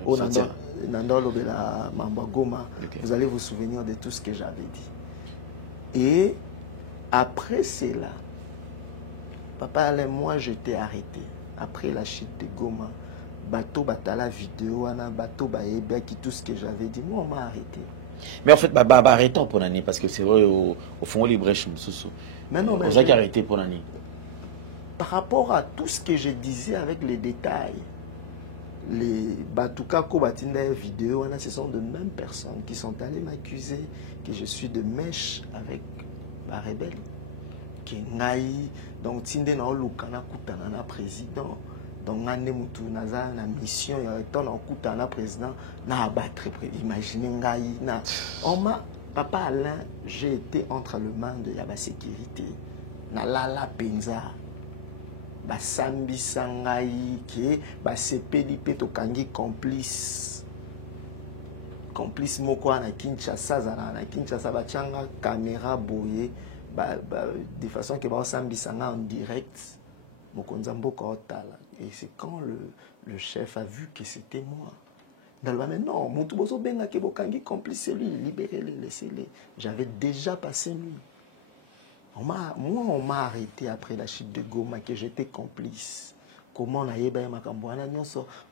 au nando lobela mamba Goma. Vous allez vous souvenir de tout ce que j'avais dit. Et après cela, papa Alain, moi je t'ai arrêté après la chute de Goma. Bateau batala vidéo, bateau baébé, qui tout ce que j'avais dit, moi on m'a arrêté. Mais en fait, arrêtons pour l'année, parce que c'est vrai, au fond, les brèches, mais non, mais on a arrêté pour l'année. Par rapport à tout ce que je disais avec les détails, les Batouka Kobatinda vidéo, ce sont de mêmes personnes qui sont allées m'accuser que je suis de mèche avec la rebelle. Que Naï, donc Tinde na Olukana Koutana na président. Donc, on a une mission, on a un président, imaginez, papa Alain, j'ai été entre le main de la sécurité. La penza, Sambi Sangai, qui est CPD Petokangi complice. Complice Moko na Kinshasa, Bachanga, caméra boyée, de façon que Sambi Sangai en direct. Et c'est quand le chef a vu que c'était moi. Non, Moutoubozo Benga Kebokangi complice lui, libérez-les, laissez-les. J'avais déjà passé nuit. Moi, on m'a arrêté après la chute de Goma, que j'étais complice. Comment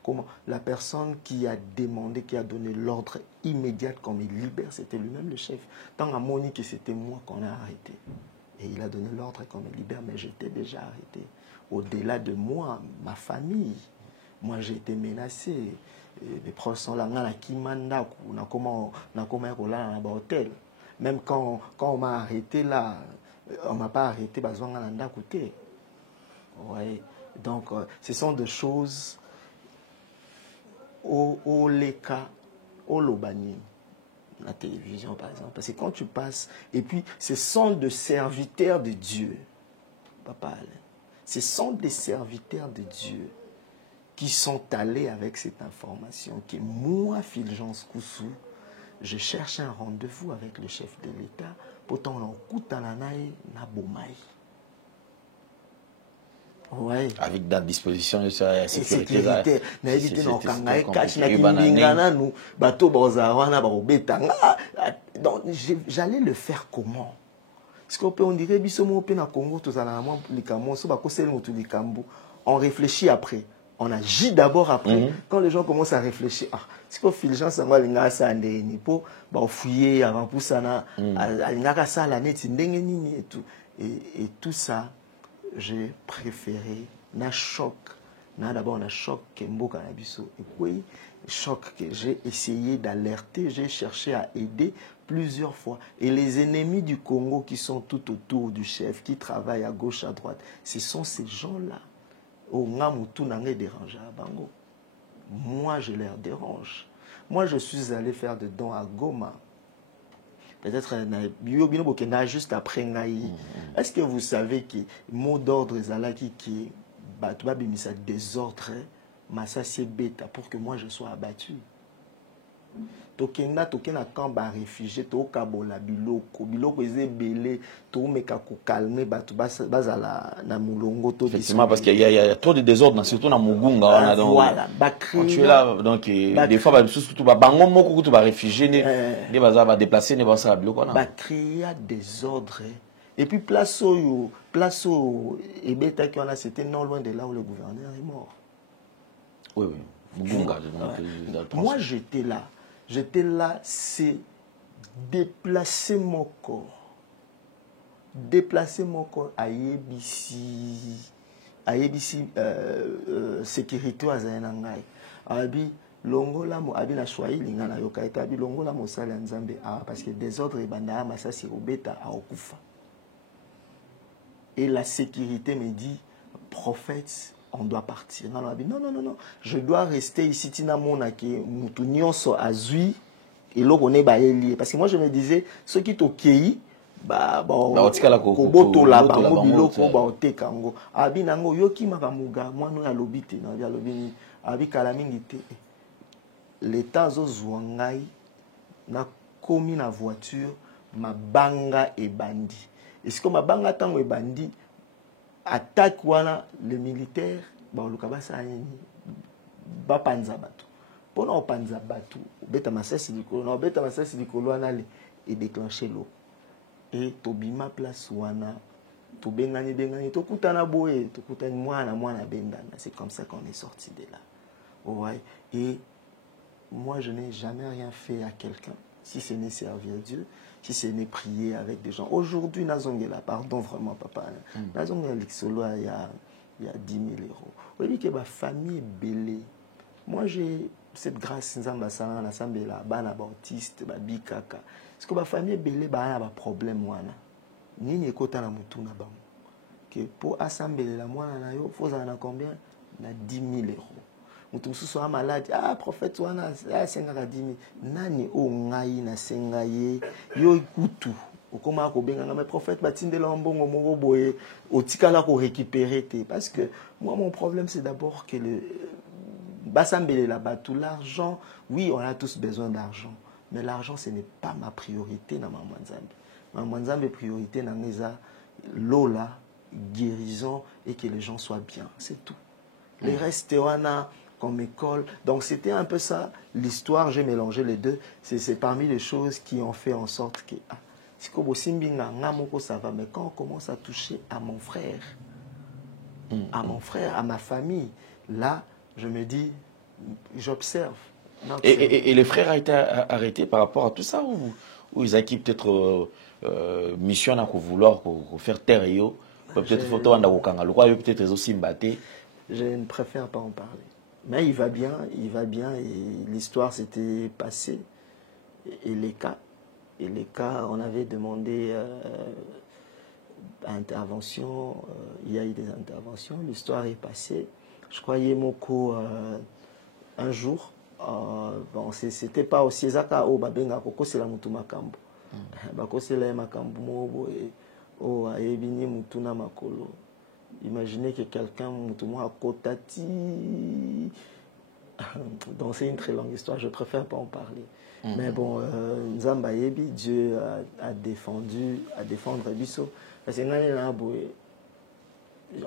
comment la personne qui a demandé, qui a donné l'ordre immédiat qu'on me libère, c'était lui-même le chef. Tant à Moni que c'était moi qu'on a arrêté. Et il a donné l'ordre qu'on me libère, mais j'étais déjà arrêté. Au-delà de moi, ma famille, moi j'ai été menacé. Les proches sont là, on a comment là dans hôtel. Même quand on m'a arrêté là, on m'a pas arrêté, ouais. Donc, ce sont des choses au Leka, au Lobani, la télévision par exemple. Parce que quand tu passes, et puis ce sont des serviteurs de Dieu, Papa Alain, ce sont des serviteurs de Dieu qui sont allés avec cette information que moi, Fulgence Koussou, je cherche un rendez-vous avec le chef de l'État pour t'en coûter na Bomaï. Ouais. Avec la disposition de sa sécurité. Donc j'allais le faire comment? Parce qu'on dirait on réfléchit après. On agit d'abord après. Quand les gens commencent à réfléchir, c'est que Fulgence ça va fouiller avant pour ça et tout ça. J'ai préféré na choc, d'abord un choc que Mboka Nabiso et puis choc que j'ai essayé d'alerter, j'ai cherché à aider plusieurs fois. Et les ennemis du Congo qui sont tout autour du chef, qui travaillent à gauche, à droite, ce sont ces gens-là. Moi, je les dérange. Moi, je suis allé faire des dons à Goma. Peut-être juste après Ngaï. Est-ce que vous savez que le mot d'ordre Zalaki qui est désordre, Massa c'est bêta pour que moi je sois abattu. Tokena quand ba réfugié to kabola biloko ezebele to meka ko calmer batu bazala na mulongo to. Effectivement parce qu'il y a trop de désordre surtout dans Mugunga voilà quand tu es là donc des fois surtout bango moko to ba réfugié ne baza ba déplacer ne baza biloko na. Ba créer désordre et puis place au et beta qui on a c'était non loin de là où le gouverneur est mort. Oui Mugunga. Moi j'étais là, c'est déplacer mon corps à Yebisi sécurité à Zayanangai. Abi longola mo abi na Swahili ngana yokaita abi longola mo sala nzambe parce que désordre et banda masasi obeta a okufa. Et la sécurité me dit prophète, on doit partir. Non, je dois rester ici. Tina mona ke mutunyon so azui et l'eau on est lié. Parce que moi je me disais ceux qui t'okei koboto la bango biloko ba otekango abi nango yoki makamuga mwanu ya lobite na ya lobini abi kala mingi te. Les temps ozwangai na komi na voiture mabanga et bandi. Est-ce que mabanga tango et bandi attaque wana le militaire ba lukabasa yini ba panza batu pona o panza batu beta masasi likolo na beta masasi likolo wana le et déclencher l'eau et tobima place wana to bengani to kutana boye to kutani mwana bendana. C'est comme ça qu'on est sorti de là. Ouais. Et moi je n'ai jamais rien fait à quelqu'un si ce n'est servir Dieu, si ce n'est prier avec des gens. Aujourd'hui, Nazongela, pardon vraiment, papa, Nazongela Lixolo, il y a 10 000 euros. Vous voyez que ma famille est belle. Moi, j'ai cette grâce, Nzambasana, Nasambela, Bana Bautiste, Bikaka. Parce que ma famille est belle, il y a un problème. Ni est kota na mutuna bam. Que pour assembler la moine, il faut en combien? 10 000 euros. Mutu soit malade, prophète wana senga 10 000 nani o ngai na senga ye yo ikutu okoma ko benga mais prophète batindela mbongo moko boye otikala ko récupérer te parce que moi mon problème c'est d'abord que le basambele la batu l'argent, oui on a tous besoin d'argent mais l'argent ce n'est pas ma priorité na Maman Nzambe priorité na ngeza lola guérison et que les gens soient bien, c'est tout. Les restes wana qu'on m'école. Donc c'était un peu ça, l'histoire, j'ai mélangé les deux. C'est parmi les choses qui ont fait en sorte que Si comme Simbinga, ça va, mais quand on commence à toucher à mon frère, à ma famille, là, je me dis, j'observe. Et les frères ont été arrêtés par rapport à tout ça ou ils acquittent peut-être mission à vouloir faire taire et peut-être photo en Awokanga, le roi peut-être aussi mbatté. Je ne préfère pas en parler. Mais il va bien et l'histoire s'était passée. Et les cas, on avait demandé intervention, il y a eu des interventions, l'histoire est passée. Je croyais Moko un jour, bon, c'était pas aussi Zaka au Babenga, Koko c'est la Mutumakambo. Bako c'est la Makambo Mobo et oh, Aebini Mutuna Makolo. Imaginez que quelqu'un Mutuma Kotati. Donc c'est une très longue histoire, je préfère pas en parler. Mais bon, Nzamba Yebi, Dieu a défendre Bisso. Parce que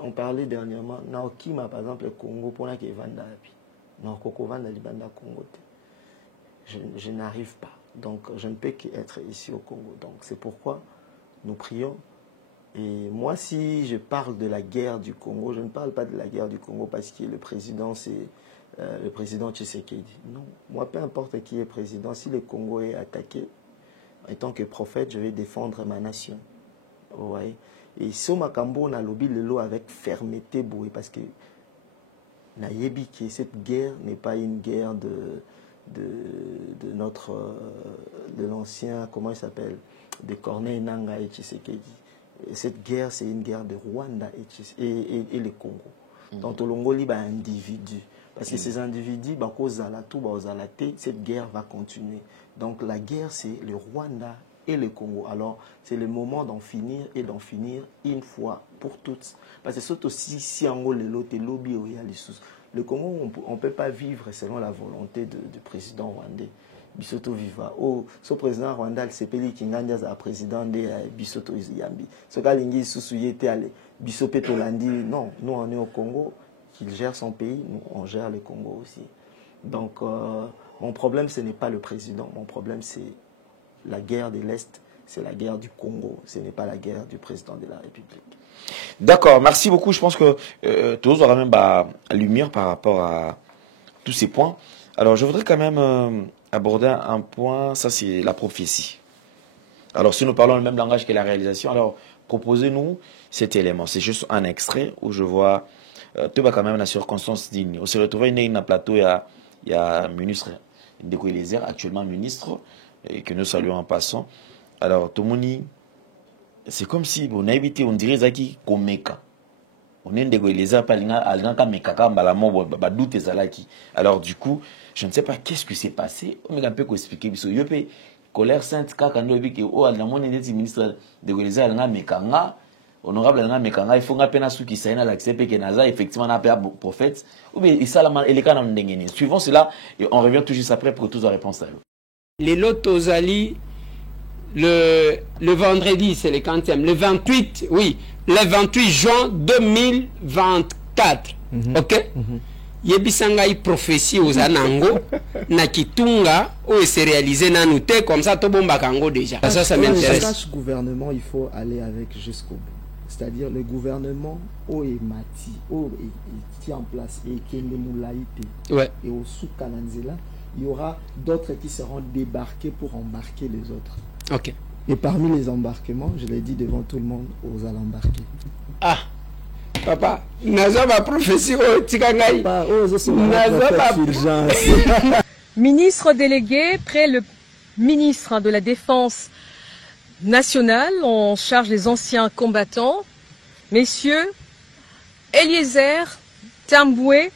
on parlait dernièrement, Naokima par exemple, le Congo, pour la qui est Vandabi. Non, Koko Vanda Libanda Congo. Je n'arrive pas. Donc je ne peux qu'être ici au Congo. Donc c'est pourquoi nous prions. Et moi, si je parle de la guerre du Congo, je ne parle pas de la guerre du Congo parce que le président, c'est le président Tshisekedi. Non, moi, peu importe qui est président, si le Congo est attaqué, en tant que prophète, je vais défendre ma nation. Vous voyez? Et si Makambo, on a lobby le lot avec fermeté, parce que Nayebi, que cette guerre n'est pas une guerre de l'ancien, comment il s'appelle, de Corneille Nangaa et Tshisekedi. Et cette guerre, c'est une guerre de Rwanda et le Congo. Donc, au Longo, il y a un individu. Parce que ces individus, cette guerre va continuer. Donc la guerre, c'est le Rwanda et le Congo. Alors, c'est le moment d'en finir et d'en finir une fois pour toutes. Parce que c'est aussi si en gros, le Congo, on ne peut pas vivre selon la volonté du président rwandais. Bisoto Viva. Oh, ce président rwandais, c'est Peli Kinganja, le président de Bisoto Yambi. Ce gars, Lingi Soussouyete, Bisoto Tolandi. Non, nous, on est au Congo. Qu'il gère son pays, nous, on gère le Congo aussi. Donc, mon problème, ce n'est pas le président. Mon problème, c'est la guerre de l'Est, c'est la guerre du Congo. Ce n'est pas la guerre du président de la République. D'accord, merci beaucoup. Je pense que tous aura même la lumière par rapport à tous ces points. Alors, je voudrais quand même aborder un point, ça c'est la prophétie. Alors, si nous parlons le même langage que la réalisation, alors proposez-nous cet élément. C'est juste un extrait où je vois... tout va quand même la circonstance digne. On se retrouve dans un plateau, il y a un ministre de Eliezer, actuellement ministre, et que nous saluons en passant. Alors, tout le monde, c'est comme si on a évité, on dirait Zaki Komeka. On est de Eliezer, alors, du coup, je ne sais pas qu'est-ce qui s'est passé. On m'a un peu expliqué. Il y a une colère sainte, quand on a dit que le ministre de Eliezer, honorable Mekanga, il faut que nous qui s'aient accepté que Naza effectivement n'a pas prophète ou bien il s'alama et les cas n'ont suivant cela et on revient tout juste après pour tous les réponses à eux. Les Lotozali le vendredi c'est le 40e, le 28 oui, le 28 juin 2024. OK? Yebisanga y prophétie aux anango na kitunga ou se réaliser na nous comme ça to bomba kango déjà. Ça m'intéresse. Chaque gouvernement, il faut aller avec jusqu'au bout. C'est-à-dire le gouvernement où est Mati, où est en place et qui est Moulaïté. Ouais. Et au sous-Kananzela, il y aura d'autres qui seront débarqués pour embarquer les autres. OK. Et parmi les embarquements, je l'ai dit devant tout le monde, aux allons embarquer. Ah, papa, naza ma prophétie au Tikangaï. Papa, naza ma Ministre délégué près le ministre de la Défense nationale en charge des anciens combattants, messieurs Eliezer Tamboué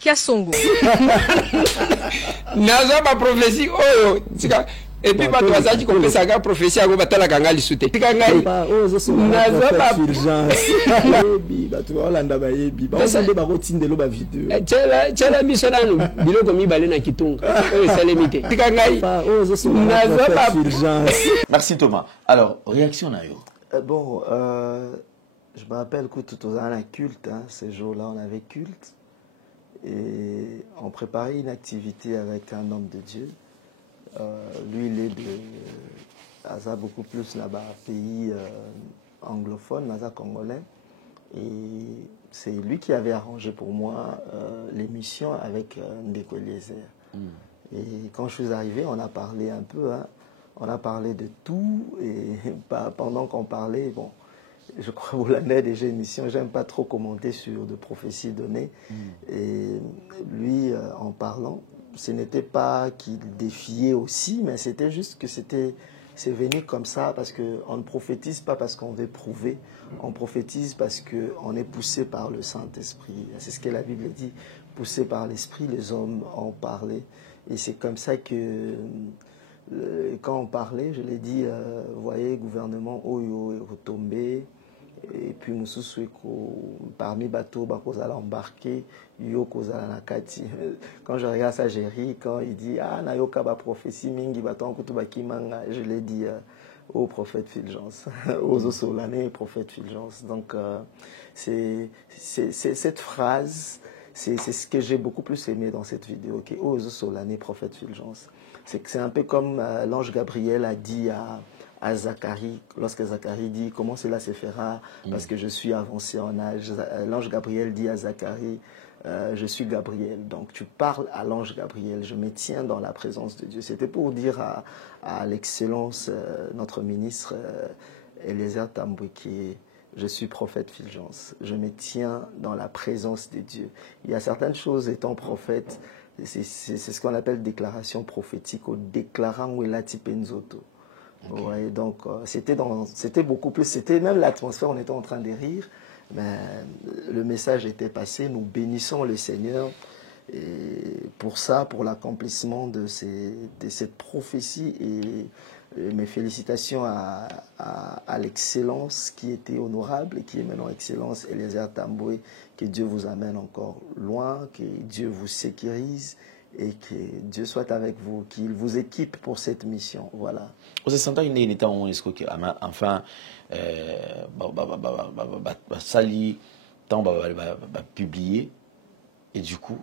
Kassongo. Naza ma prophétie oh tika et puis pas toi ça qui comprend ça la prophétie à go batala kanga lisute tika ngai naza ma yebi batu olanda ba yebi ba osande ba rotindelo ba vidéo tela misona no biloko mibale na kitunga oh salemite tika ngai naza ma. Merci Thomas. Alors réaction na yo. Bon je me rappelle que tout aux ans culte hein, ces jours-là on avait culte et on préparait une activité avec un homme de Dieu. Lui, il est aza beaucoup plus là-bas, pays anglophone, naza congolais. Et c'est lui qui avait arrangé pour moi l'émission avec Ndeko Eliezer. Et quand je suis arrivé, on a parlé un peu, hein, on a parlé de tout. Et pendant qu'on parlait, bon, je crois que vous l'avez déjà émission, j'aime pas trop commenter sur de prophéties données. Et lui, en parlant, ce n'était pas qu'il défiait aussi, mais c'était juste que c'est venu comme ça, parce qu'on ne prophétise pas parce qu'on veut prouver, on prophétise parce qu'on est poussé par le Saint-Esprit. C'est ce que la Bible dit, poussé par l'Esprit, les hommes ont parlé. Et c'est comme ça que, quand on parlait, je l'ai dit, vous voyez, gouvernement Oyo est retombé, et puis parmi bateaux, Bakozala embarqué, Yo Kozala Nakati. Quand je regarde ça, j'ai ri. Quand il dit, ah, Nayoka ba prophétie, Mingi baton Kutubaki Manga, je l'ai dit au prophète Fulgence, aux Osolané, prophète Fulgence. Donc, c'est cette phrase, c'est ce que j'ai beaucoup plus aimé dans cette vidéo, okay? Aux Osolané, prophète Fulgence. C'est un peu comme l'ange Gabriel a dit à Zacharie, lorsque Zacharie dit comment cela se fera parce que je suis avancé en âge. L'ange Gabriel dit à Zacharie, je suis Gabriel. Donc tu parles à l'ange Gabriel, je me tiens dans la présence de Dieu. C'était pour dire à l'excellence, notre ministre Eliezer Tamboué, je suis prophète Fulgence. Je me tiens dans la présence de Dieu. Il y a certaines choses étant prophète, c'est ce qu'on appelle déclaration prophétique, ou déclarant Welati Penzoto. Okay. Ouais, donc c'était beaucoup plus, c'était même l'atmosphère, on était en train de rire, mais le message était passé. Nous bénissons le Seigneur et pour ça, pour l'accomplissement de cette prophétie, et mes félicitations à l'excellence qui était honorable et qui est maintenant excellence, Eliezer Tamboué. Que Dieu vous amène encore loin, que Dieu vous sécurise et que Dieu soit avec vous, qu'il vous équipe pour cette mission. Voilà. Vous sentez qu'il y a enfin, sali, tant publié, et du coup,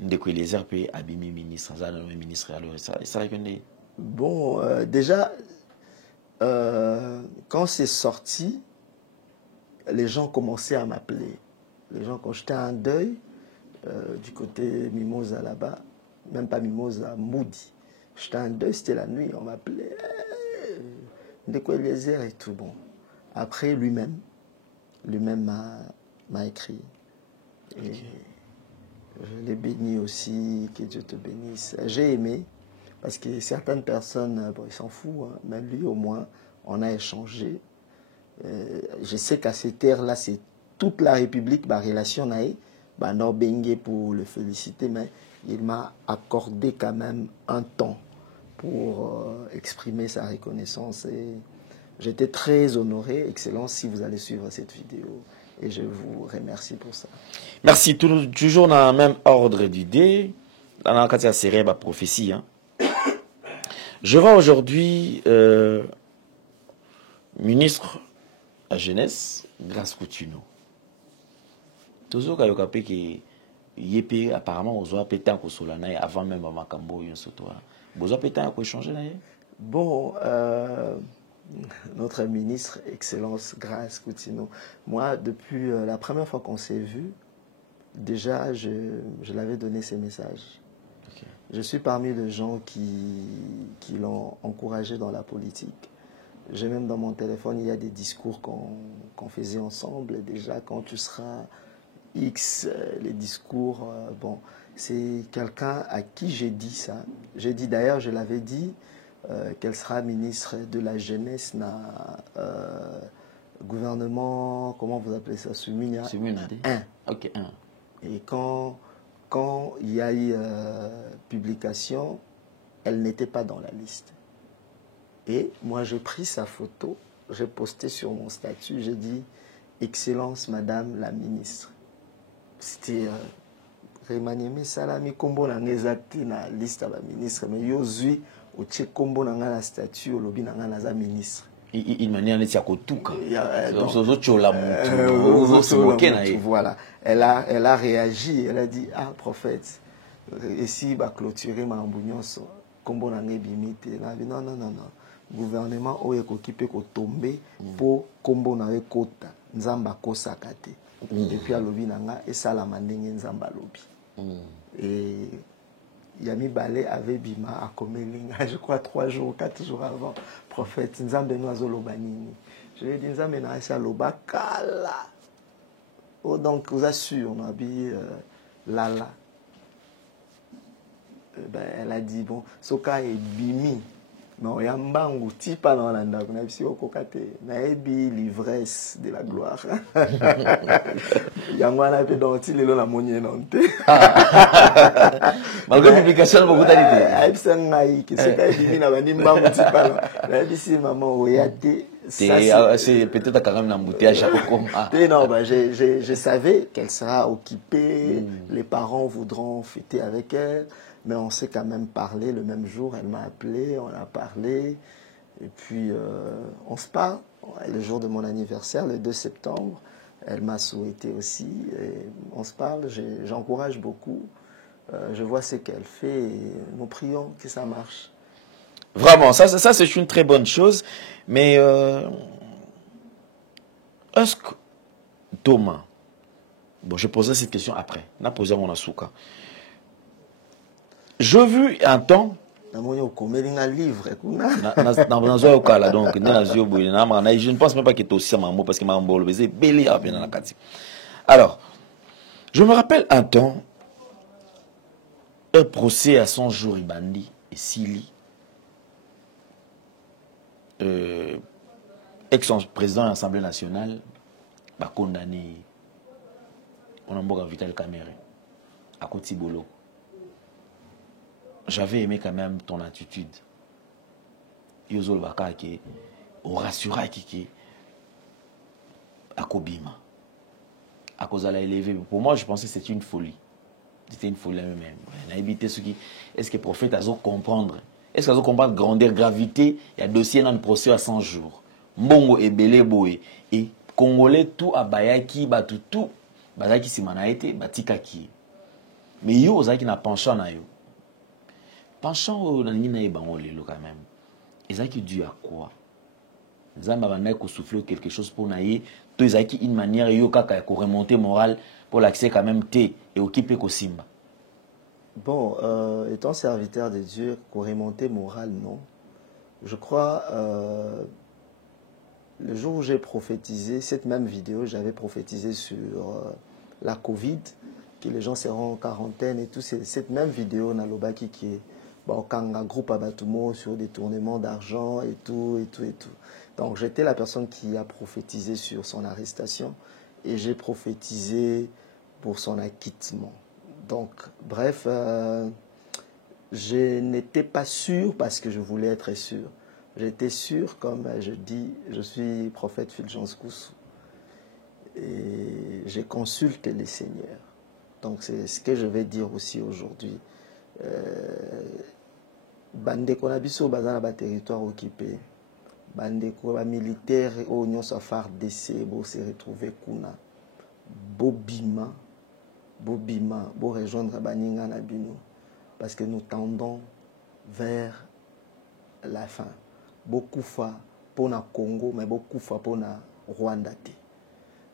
Ndeko Eliezer peut abîmer ministre, ministre, alors ça bon, déjà, quand c'est sorti, les gens commençaient à m'appeler. Les gens, quand j'étais en deuil, du côté Mimosa là-bas, même pas Mimosa, Moody. J'étais en deuil, c'était la nuit, on m'appelait Ndeko Eliezer et tout. Bon. Après, lui-même m'a écrit. Et je l'ai béni aussi, que Dieu te bénisse. J'ai aimé, parce que certaines personnes, bon, ils s'en foutent, hein, même lui au moins, on a échangé. Je sais qu'à cette ère-là, c'est toute la République, ma relation naïe, non bengue pour le féliciter, mais il m'a accordé quand même un temps pour exprimer sa reconnaissance. Et j'étais très honoré, Excellence, si vous allez suivre cette vidéo. Et je vous remercie pour ça. Merci. Toujours dans le même ordre d'idées, dans la série de prophétie. Hein. Je vois aujourd'hui ministre de la Jeunesse, Grace Coutinho. Toujours quand il y a apparemment aux oies pétants au Solana avant même à Makambo et un sautoir. Vous avez pétants à échanger là? Bon, notre ministre, Excellence Grace Coutinho, moi, depuis la première fois qu'on s'est vu, déjà, je l'avais donné ces messages. Okay. Je suis parmi les gens qui l'ont encouragé dans la politique. J'ai même dans mon téléphone, il y a des discours qu'on faisait ensemble. Déjà, quand tu seras X, les discours, bon, c'est quelqu'un à qui j'ai dit ça. J'ai dit, d'ailleurs, je l'avais dit, qu'elle sera ministre de la jeunesse dans gouvernement, comment vous appelez ça, Sumina 1. Ok, 1. Et quand il y a eu publication, elle n'était pas dans la liste. Et moi, j'ai pris sa photo, j'ai posté sur mon statut, j'ai dit « Excellence, Madame la ministre ». C'était Remanieme Salami Kombo na ngezati na liste à la ministre, mais yozui au tche Kombo na la statut au lobby na la ministre. Il m'a dit à Kotuka. Voilà. Elle a réagi, elle a dit ah prophète, ici va clôturer ma ambulance Kombo na ngebimite. Non. gouvernement oyo ekoki mpe kotombe mpo kombo na ye kota nzambe akosaka te epuis alobi na nga esalama ndenge nzambe alobi ya mibale ave bima akomeli nga je crois 3 jours 4 jours avant prophète nzambe no azoloba nini je lui ai dit nzambe na asi aloba kala donc vous assure nabi lala elle a dit bon soka e bimi non ya mbangu tipa na olanda na bisi okoka te na ebi l'ivresse de la gloire yango wana pe donc ti lelo na monye non te malgré publication na bokutani te aibisa ngai ke soka e bimi na bandi mbangu tipa na bisi maman oya te c'est peut-être quand même l'embouteillage à Okoma. Non, je savais qu'elle sera occupée, les parents voudront fêter avec elle, mais on s'est quand même parlé le même jour, elle m'a appelé, on a parlé, et puis on se parle, le jour de mon anniversaire, le 2 septembre, elle m'a souhaité aussi, et on se parle, j'encourage beaucoup, je vois ce qu'elle fait, et nous prions que ça marche. Vraiment, ça c'est une très bonne chose. Mais est-ce que Thomas, bon, je poserai cette question après. On a posé mon asuka. Je vu un temps. Je ne pense même pas qu'il était aussi à Mambo parce que Mambo le faisait belé à bien. Alors, je me rappelle un temps, un procès à 100 jours Ibandi et Sili. Ex-président de l'Assemblée nationale va condamner on a Vital Kamerhe à Kotibolo. J'avais aimé quand même ton attitude. Yozol Baka qui rassura qui à Kobima. À cause de la élevé. Pour moi, je pensais que c'était une folie. C'était une folie même. On a évité ce qui. Est-ce que le prophète a comprendre? Est-ce qu'ils ont compris grandeur, gravité? Il y a dossier dans le procès à 100 jours. Mbongo et Belé Boé. Et Congolais, tout à Bayaki, tout. Bayaki Simanaete, Batikaki. Mais yo, ça qui n'a penchant na yo. Penchant au Nina et Bangolelo quand même. Et ça qui dû à quoi? Zamba va naître souffler quelque chose pour naïe. Tout ça qui une manière yo kaka pour remonter moral pour l'accès quand même té et occuper Kosimba. Bon, étant serviteur de Dieu, pour remonter moral, non. Je crois, le jour où j'ai prophétisé, cette même vidéo, j'avais prophétisé sur la Covid, que les gens seront en quarantaine et tout. Cette même vidéo, Nalobaki, qui est quand un groupe à Batumo sur des tournements d'argent et tout. Donc j'étais la personne qui a prophétisé sur son arrestation et j'ai prophétisé pour son acquittement. Donc, bref, je n'étais pas sûr parce que je voulais être sûr. J'étais sûr, comme je dis, je suis prophète Fulgence Koussou. Et j'ai consulté les seigneurs. Donc, c'est ce que je vais dire aussi aujourd'hui. Bandeko Nabiso, bazana ba territoire occupé. Bandeko ba militaire, Oignon Safar DC, bo se retrouver Kuna. Bobima, pour rejoindre Baninga Nabino, parce que nous tendons vers la fin. Beaucoup fois pour le Congo, mais beaucoup fois pour le Rwanda.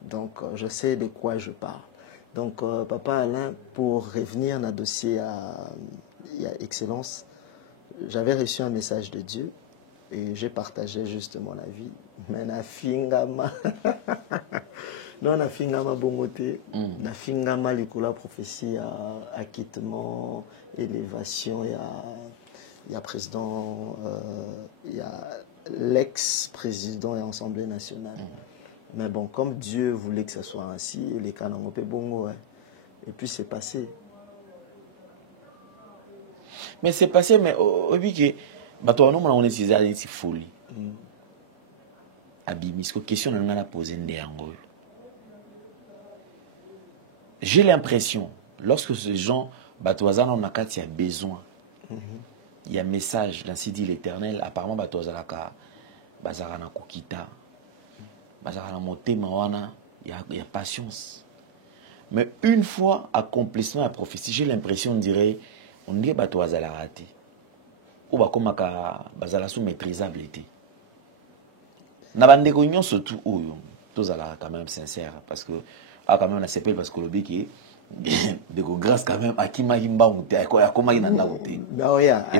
Donc, je sais de quoi je parle. Donc, Papa Alain, pour revenir dans le dossier à Excellence, j'avais reçu un message de Dieu et j'ai partagé juste mon avis. Mais na fingama. Non, na fingama bongote, na fingama likula prophétie à acquittement, élévation, il y a président, il y a l'ex-président et Assemblée nationale. Mais bon, comme Dieu voulait que ce soit ainsi, les canangopé bongo, ouais. Et puis c'est passé. Mais c'est passé, mais au but que, on est une folie. Abimisco, question on a posé Ndéango. J'ai l'impression, lorsque ces gens, Batouazan, on a besoin, il y a un message, ainsi dit l'Éternel, apparemment Batouazalaka, Bazarana Kokita, Bazarana Motema Wana, il y a patience. Mais une fois accomplissement à la prophétie, j'ai l'impression, on dirait Batouazala raté. ou bakomaka bazala sous maîtrisable été. Na bandeko nyonso tout oyo tozala quand même sincère parce que quand même on a CPL parce que le biki de grâce quand même akima himba muté akoma ina na muté. Et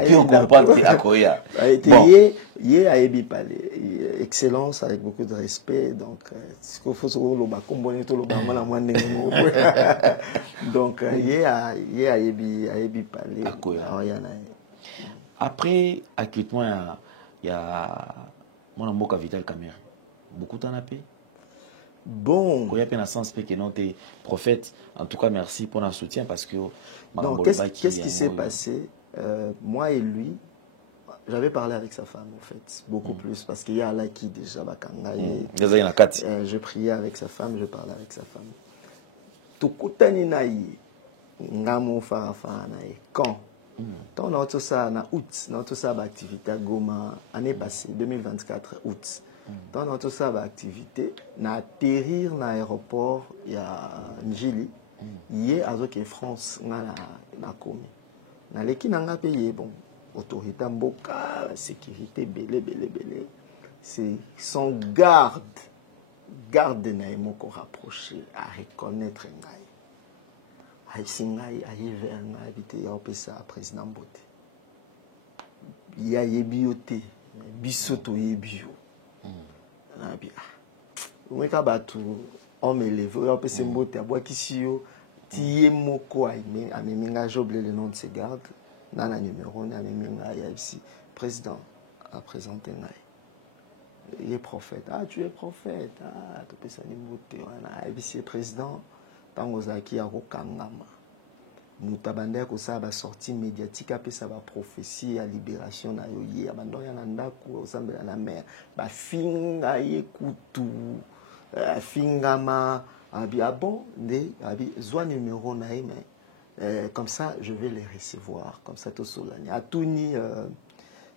puis on comprend que akoya. Bon. Yé a ebi parler excellence avec beaucoup de respect donc ce qu'il faut sur le bas combonner tout le bas mala mwande donc yé a ebi parler akoya na. Après actuellement il y a mon amour Vital Kamerhe. Beaucoup t'en a payé. Bon. Il y a un sens que non t'es prophète. En tout cas, merci pour notre soutien parce que. Donc, qu'est-ce qui s'est passé? Moi et lui, j'avais parlé avec sa femme en fait, beaucoup plus parce qu'il y a là qui déjà bakanga. Je priais avec sa femme, je parlais avec sa femme. Tukutani naï, ngamo farafana naï. Quand? On a tout ça en août, on a tout ça d'activité à Goma, année passée, 2024, août. On a tout ça d'activité, on a atterrir dans l'aéroport, il y a Njili, il y a Azoke France, on a commis. On a l'équipe, on a payé, bon, autorité mboka, sécurité, belé. C'est son garde de Naïmoko rapproché à reconnaître Ngaï. Aïsingaï arrive à habiter à président Bote. Il y a yebiote, bisoto yebio. On est battu, on me lève, on peut se mbote à bois qui sio, tiye moko a meminga joblé le nom de ses gardes, nana numéro, na meminga ici président a présenté Ngaï. Il est prophète. Ah, tu es prophète. Ah, tu peux s'en mbote. On a ici président. Tangozaki ya kokangama mutabanda ko sa ba sortie médiatique apé ça ba prophétie à libération na yo ye abando ya ndako osambela na mer ba finga ye kutu fingama abi bon de abi zwa numéro na mais comme ça je vais les recevoir comme ça to solani atuni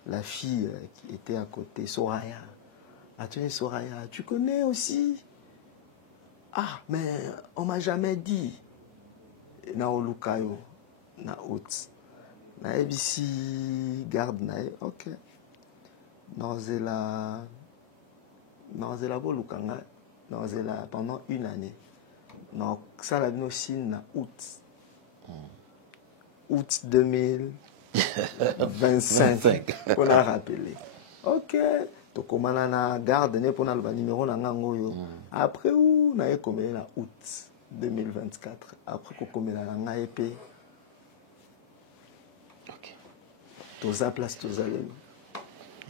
la fille qui était à côté Soraya atuni Soraya tu connais aussi. Ah, mais on m'a jamais dit. Na olukayo, na haute. Na ABC garde na ok. Nozela bolukanga, nozela pendant une année. Donc ça la nosine na août. Août 2025. On a rappelé. Ok. Tokomana na garde ne pona le numéro na ngangoyo. Après où na e komé na août 2024. Après ko komé na nga épée. OK. Toza place tozalem.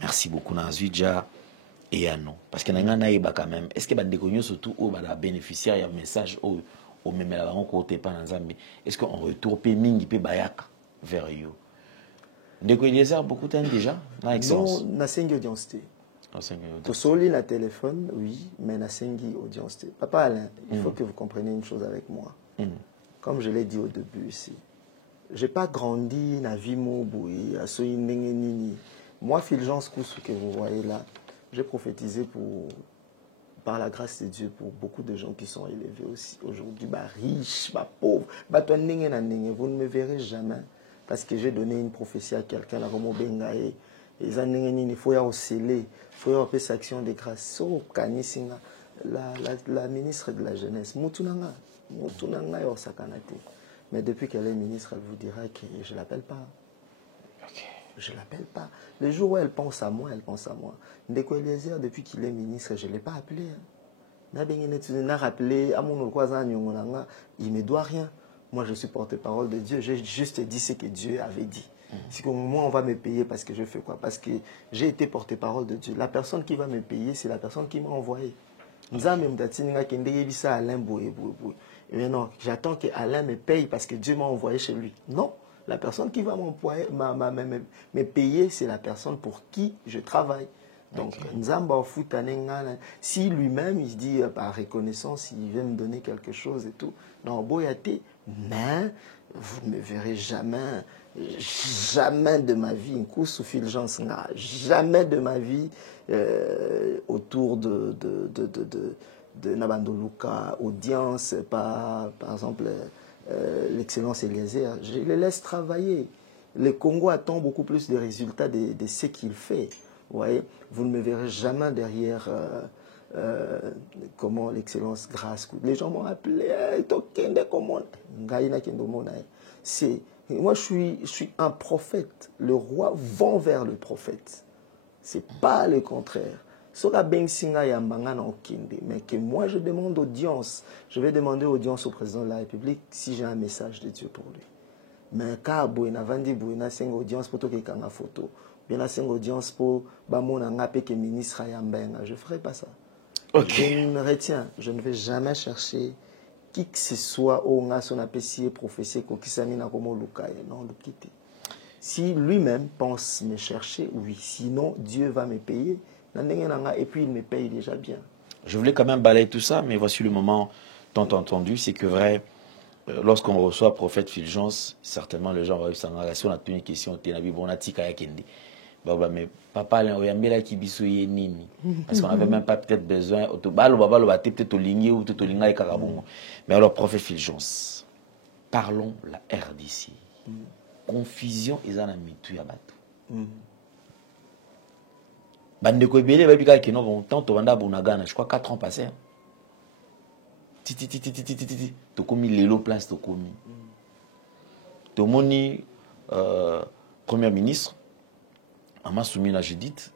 Merci beaucoup Nazwidja et Ano parce que na na yeba quand même. Est-ce que bandeko nyo surtout au bala bénéficiaire ya message au memela bango côté pa nzambe. Est-ce qu'on retour pe mingi pe bayaka vers yo. Ndeko Eliezer beaucoup temps déjà na excellence. Non, na sengi audience. Tu soli la téléphone, oui, mais la sengi audience. Papa Alain, il faut que vous compreniez une chose avec moi. Comme je l'ai dit au début ici, j'ai pas grandi na vie moboui, à soyinengenini. Moi, Fulgence Koussou que vous voyez là, j'ai prophétisé par la grâce de Dieu pour beaucoup de gens qui sont élevés aussi aujourd'hui, riches, pauvres, vous ne me verrez jamais parce que j'ai donné une prophétie à quelqu'un, la Romo Bengae. Il faut y sceller, il faut y avoir action de grâce. La ministre de la Jeunesse, Moutounanga, mais depuis qu'elle est ministre, elle vous dira que je ne l'appelle pas. Je ne l'appelle pas. Le jour où elle pense à moi, elle pense à moi. Ndeko Eliezer, depuis qu'il est ministre, je ne l'ai pas appelé. Il ne me doit rien. Moi, je suis porte-parole de Dieu. J'ai juste dit ce que Dieu avait dit. Si moi, on va me payer parce que je fais quoi? Parce que j'ai été porte-parole de Dieu. La personne qui va me payer, c'est la personne qui m'a envoyé. Mais non, j'attends que Alain me paye parce que Dieu m'a envoyé chez lui. Non, la personne qui va m'employer, me payer, c'est la personne pour qui je travaille. Donc, si lui-même, il se dit par reconnaissance, il veut me donner quelque chose et tout, non, boyate, mais vous ne me verrez jamais, jamais de ma vie, une course sous Fulgence, jamais de ma vie autour de Nabando Luka, audience, par exemple, l'excellence Eliezer. Je les laisse travailler. Le Congo attend beaucoup plus de résultats de ce qu'il fait. Vous voyez, vous ne me verrez jamais derrière comment l'excellence grâce. Les gens m'ont appelé, moi je suis un prophète. Le roi vend vers le prophète. C'est pas le contraire. Mais que moi je demande audience. Je vais demander audience au président de la République si j'ai un message de Dieu pour lui. Mais quand il y a une audience pour qu'il y ait une photo, il y a une audience pour que le ministre je ne ferai pas ça. Okay. Je ne retiens, je ne vais jamais chercher qui que ce soit au son appécié prophétie non, si lui-même pense me chercher, oui, sinon Dieu va me payer et puis il me paye déjà bien. Je voulais quand même balayer tout ça, mais voici le moment tant entendu, c'est que vrai, lorsqu'on reçoit prophète Fulgence, certainement les gens vont s'engager à une question, mais papa, parce qu'on n'avait même pas peut-être besoin, peut-être au ligné ou tout au ligné. Mais alors, prophète Fulgence, parlons la RDC. Confusion, ils en ont mis tout à battre. Bandeko ebele ba bika ki no bon tant to banda bonagana, je crois 4 ans passés. Titi to komi lelo place to komi. To moni premier ministre Ama Soumina Judith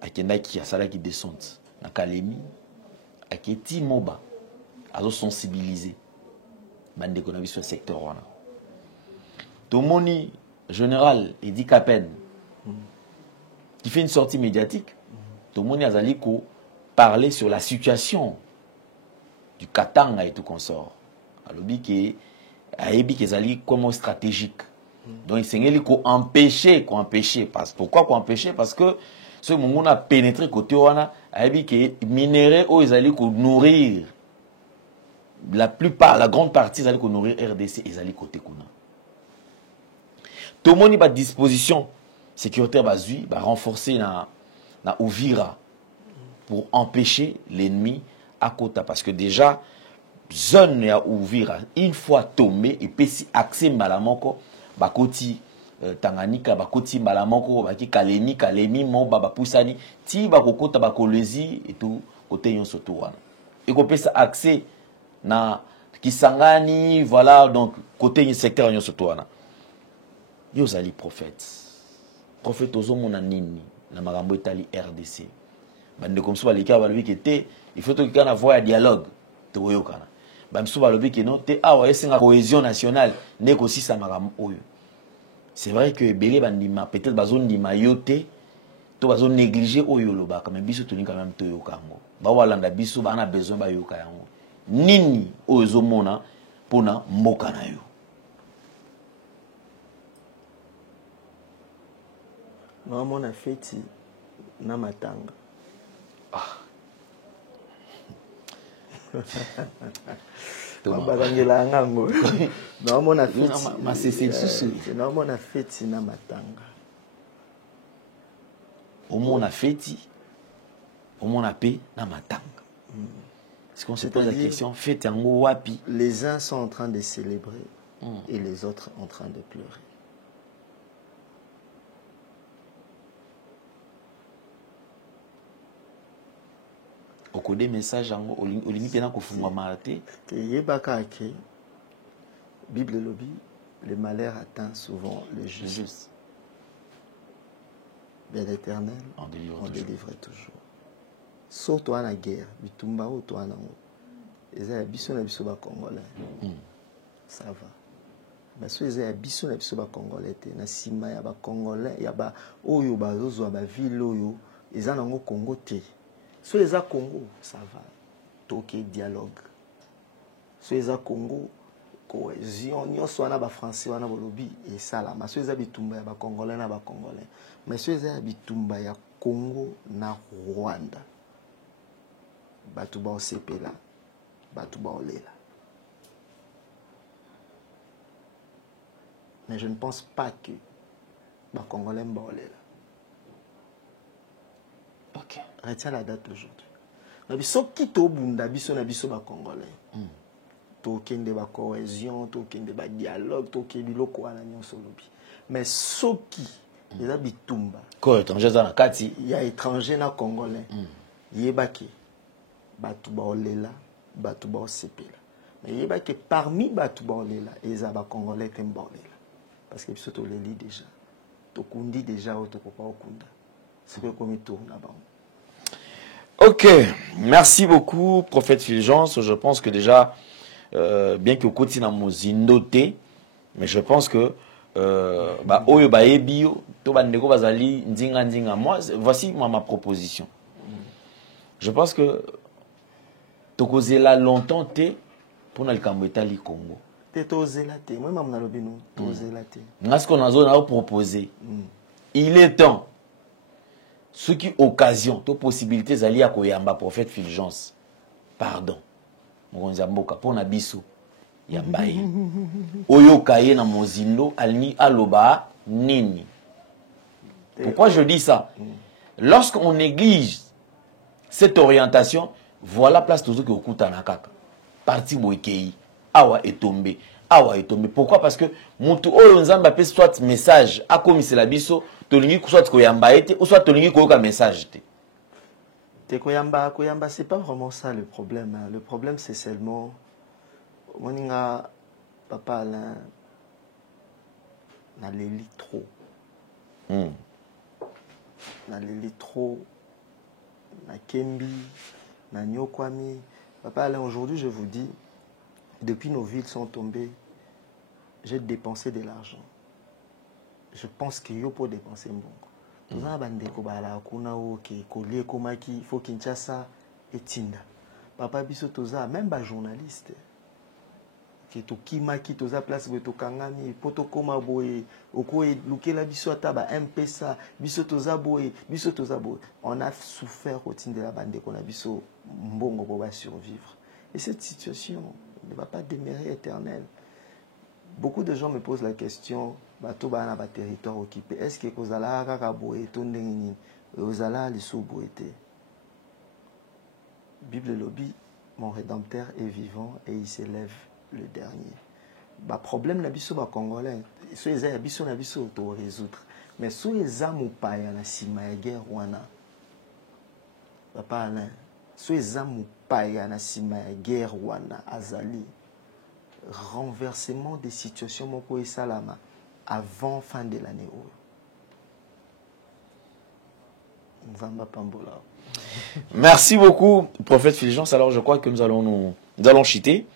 akenda ki asala ki descente na Kalemi aketi moba azo sensibiliser bandeko na biso secteur wana. To moni général Edi Kapen qui fait une sortie médiatique, tout le monde a parler sur la situation du Katanga et tout consort. Alors, il y a comme stratégique. Donc, il faut empêcher. Pourquoi empêcher? Parce que ce moment a pénétré côté wana, il y a minéraux où ils allaient nourrir. La plupart, la grande partie, ils allaient nourrir RDC, ils allaient côté Kuna. Tout le monde a disposition sécuritaire bazui va renforcer na Uvira pour empêcher l'ennemi à Kota, parce que déjà zone ya Uvira une fois tombé et puis si accès malamoko bakoti Tanganyika bakoti malamoko baki Kalemi Moba bapusani ti bakokota bakolezi et tout côté yon sotowana et qu'on peut accès na Kisangani, voilà, donc côté secteur yon sotowana yo zali prophète ozomona nini na makambo etali RDC bande comme ça balika balobi ke te il faut que kana voix dialogue to yokana bamso balobi ke non te awa esenga cohésion nationale neko sisa makambo oyo. C'est vrai que belé bandima peut-être bazone ndima yote to bazone négliger oyo loba quand même biso toni quand même to yokango ba walanda biso bana besoin ba yoka yango nini ozomona pona mboka na yo. Non, mon affaire, na matanga. Non, mon affaire, non, mon affaire, na matanga. Au mon affaire, au mon appé, na matanga. Est-ce qu'on se pose la question, fête en wapi? Les uns sont en train de célébrer et les autres en train de pleurer. Au des messages au limite dans kofungwa marate yebaka ke Bible lobby le malheur atteint souvent les justes. Bien l'Éternel on délivre toujours. Surtout en la guerre bitumba o to anango eza biso na biso ba congolais. Ça va. Mais so eza biso na biso ba congolais te na sima ya ba congolais ya ba oyo ba zozo ba ville oyo eza nango Congo te. Sur les Congo, ça va. Toquer dialogue. Sur les Congo, cohésion. Nous sommes en français, on a lobby et ça là. Mais sur les Bitumba, ba congolais na ba congolais. Mais sur les Bitumba, ya Congo na Rwanda. Batuba au CP là. Batuba au Lela. Mais je ne pense pas que ba congolais ba au Lela. Ok. Retiens la date aujourd'hui. Nabiso kito bunda biso na biso ba congolais. tokende ba cohésion, tokende ba dialogue, tokende biloko wana nyonso lobi. Mais soki eza bitumba ko étranger za na kati ya étranger na congolais yebaki batu ba olela batu ba osepela. Mais yebaki parmi batu ba olela eza ba congolais te mbolela parce que biso toleli déjà tokundi déjà o tokopa okunda c'est que comme tourne là-bas. Ok, merci beaucoup, prophète Fulgence. Je pense que déjà, bien que Koti na mozindote, mais je pense que oyo ba ebio to bandeko bazali ndinga ndinga. Moi, voici ma proposition. Je pense que tokozela longtemps te pour na likambo etali Congo. Te tozela te, moi mam na lobi no tozela te. Ngas ko nazo na proposer. Il est temps. Ce qui occasion, toute possibilité zali ya koyamba prophète Fulgence. Pardon. Mokonza mboka pona biso yamba ye. Oyo kaye na mozindo alni aloba nini. Pourquoi je dis ça? Lorsqu'on néglige cette orientation, voilà place toujours que okuta na kaka. Parti boykei awa etombe. Awa etombe. Pourquoi? Parce que mutu oyo nzamba pe soit message akomisela biso tolingi soit koyamba ete ou soit tolingi koyoka message te. Te koyamba c'est pas vraiment ça le problème. Hein. Le problème c'est seulement moninga papa Alain na leli trop. Na leli trop na kembi na nyokwami. Papa Alain, aujourd'hui je vous dis, depuis nos villes sont tombées, j'ai dépensé de l'argent. Je pense qu'il y a pour dépenser bon. Tout ça, bandeko bala kuna oke kolie komaki faut Kinshasa et Tinda. Papa biso toza même ba journaliste. Ki to kimaki toza place bo to kangami poto koma boye okoe lukela biso ata ba MPSA biso toza boye. On a souffert au Tinda la bandeko na biso mbongo pour ba survivre. Et cette situation ne va pas demeurer éternelle. Beaucoup de gens me posent la question, bato ba na ba territoire occupé. Est-ce que kozala kaka boye to ndengini ozala liso boete? Bible lobby, mon rédempteur est vivant et il s'élève le dernier. Ba problème na biso ba congolais, so eza biso na biso to résoudre. Mais so eza mupaya na sima ya guerre wana. Papa Alain, so eza mupaya na sima ya guerre wana azali. Renversement des situations moko esalama avant fin de l'année. Merci beaucoup, prophète Fulgence. Alors, je crois que nous allons chiter.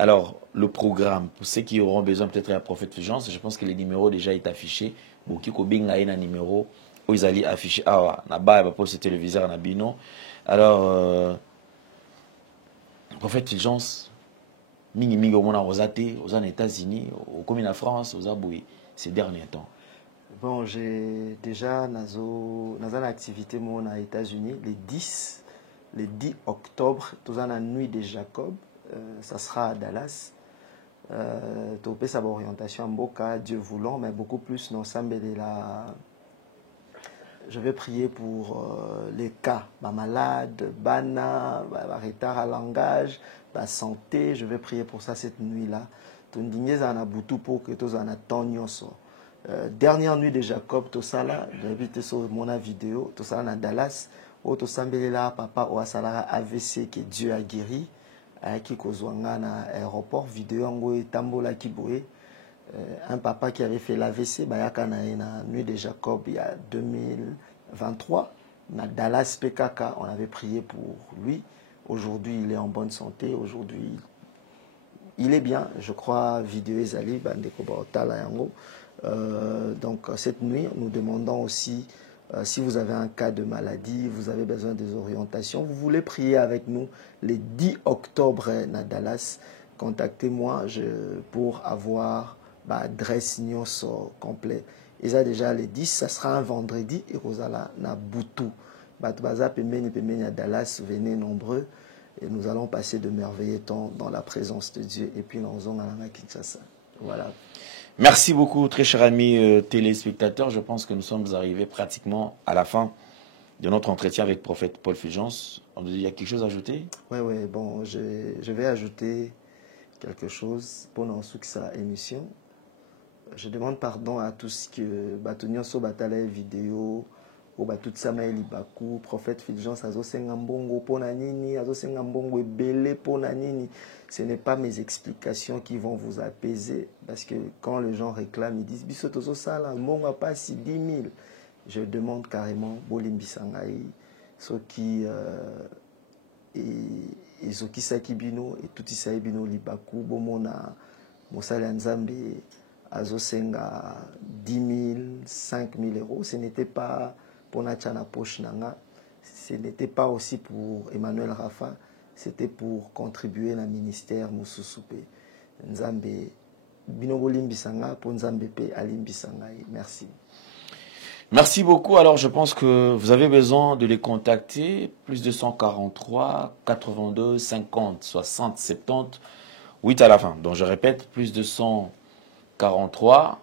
Alors, le programme, pour ceux qui auront besoin peut-être à prophète Fulgence, je pense que les numéros déjà est affiché. Boki ko binga ina numéro où ils allaient afficher. Ah, na ba pour ce téléviseur na bino. Alors, prophète Fulgence. Mingi au monde aux États-Unis, aux France, aux Abouis ces derniers temps. Bon, j'ai déjà dans une activité aux États-Unis le 10 octobre, dans la nuit de Jacob, ça sera à Dallas. Topé sa orientation en Boca, Dieu voulant, mais beaucoup plus dans l'ensemble de la. Je vais prier pour les cas, malades, bana, retard à langage, la santé. Je vais prier pour ça cette nuit-là. Dernière nuit de Jacob, tout ça là, j'invite sur mon vidéo, tout ça là Dallas, où tout ça là, papa ou salara AVC que Dieu a guéri, qui kozwanga na aéroport vidéo ngo tambola kiboé. Un papa qui avait fait l'AVC, bayaka na nuit de Jacob il y a 2023, na Dallas PKK, on avait prié pour lui. Aujourd'hui, il est en bonne santé. Aujourd'hui, il est bien. Je crois, vidéo Ezali, bandeko baotala yango. Donc, cette nuit, nous demandons aussi, si vous avez un cas de maladie, vous avez besoin des orientations, vous voulez prier avec nous le 10 octobre na Dallas, contactez-moi pour avoir adresse nyonso complet. Et ça déjà le 10, ça sera un vendredi et Rosala na Boutou. Batbaza pemeni à Dallas, venez nombreux et nous allons passer de merveilleux temps dans la présence de Dieu et puis nous allons à Kinshasa. Voilà. Merci beaucoup, très cher ami téléspectateurs. Je pense que nous sommes arrivés pratiquement à la fin de notre entretien avec prophète Paul Fulgence. Il y a quelque chose à ajouter? Oui, bon, je vais ajouter quelque chose pendant sa émission. Je demande pardon à tous que Batonio so batala vidéo ou tout ça maili baku prophète Fulgence azo senga mbongo pona nini azo senga mbongo ebele pona nini. Ce n'est pas mes explications qui vont vous apaiser parce que quand les gens réclament ils disent biso tozo sala mbongo a pas si 10 000. Je demande carrément bolimbisangai ce qui et ce qui sakibino et tout ça bino libaku bomona mosala nzambe azo senga 10 000 5 000 euros. Ce n'était pas pour Natchana Poche Nanga, ce n'était pas aussi pour Emmanuel Rafa, c'était pour contribuer au ministère Moussousoupe. Nzambe Binobo Limbisanga pour Nzambe Pe Alimbisanga. Merci. Merci beaucoup. Alors, je pense que vous avez besoin de les contacter. Plus 243 82 50 60 70 8 à la fin. Donc, je répète, plus 243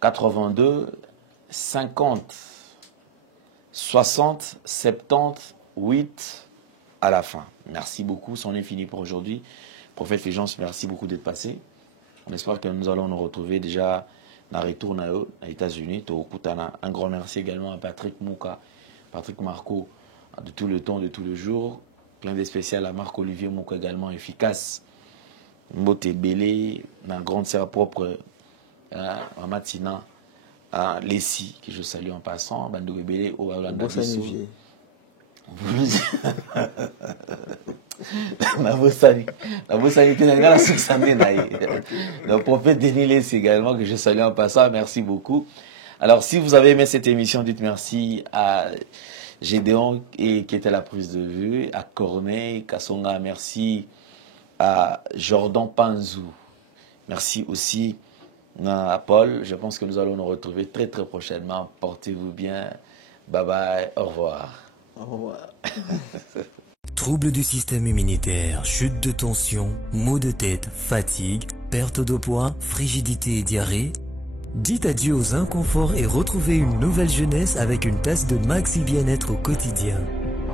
82 50 60 70 8 à la fin. Merci beaucoup. C'en est fini pour aujourd'hui. Prophète Fulgence, merci beaucoup d'être passé. On espère que nous allons nous retrouver déjà dans le retour aux États-Unis. Un grand merci également à Patrick Mouka, Patrick Marco, de tout le temps, de tout le jour. Plein de spécial à Marc-Olivier Mouka également, efficace. Mbote Belé, ma grande sœur propre, à Matina, à Lessie, que je salue en passant. Bandou Belé, au Hollanda. Le prophète Denis Lessie également, que je salue en passant. Merci beaucoup. Alors, si vous avez aimé cette émission, dites merci à Gédéon qui était à la prise de vue, à Corneille, Kassonga, merci à Jordan Panzou. Merci aussi à Paul. Je pense que nous allons nous retrouver très très prochainement. Portez-vous bien. Bye bye. Au revoir. Au revoir. Troubles du système immunitaire, chute de tension, maux de tête, fatigue, perte de poids, frigidité et diarrhée. Dites adieu aux inconforts et retrouvez une nouvelle jeunesse avec une tasse de Maxi Bien-être au quotidien.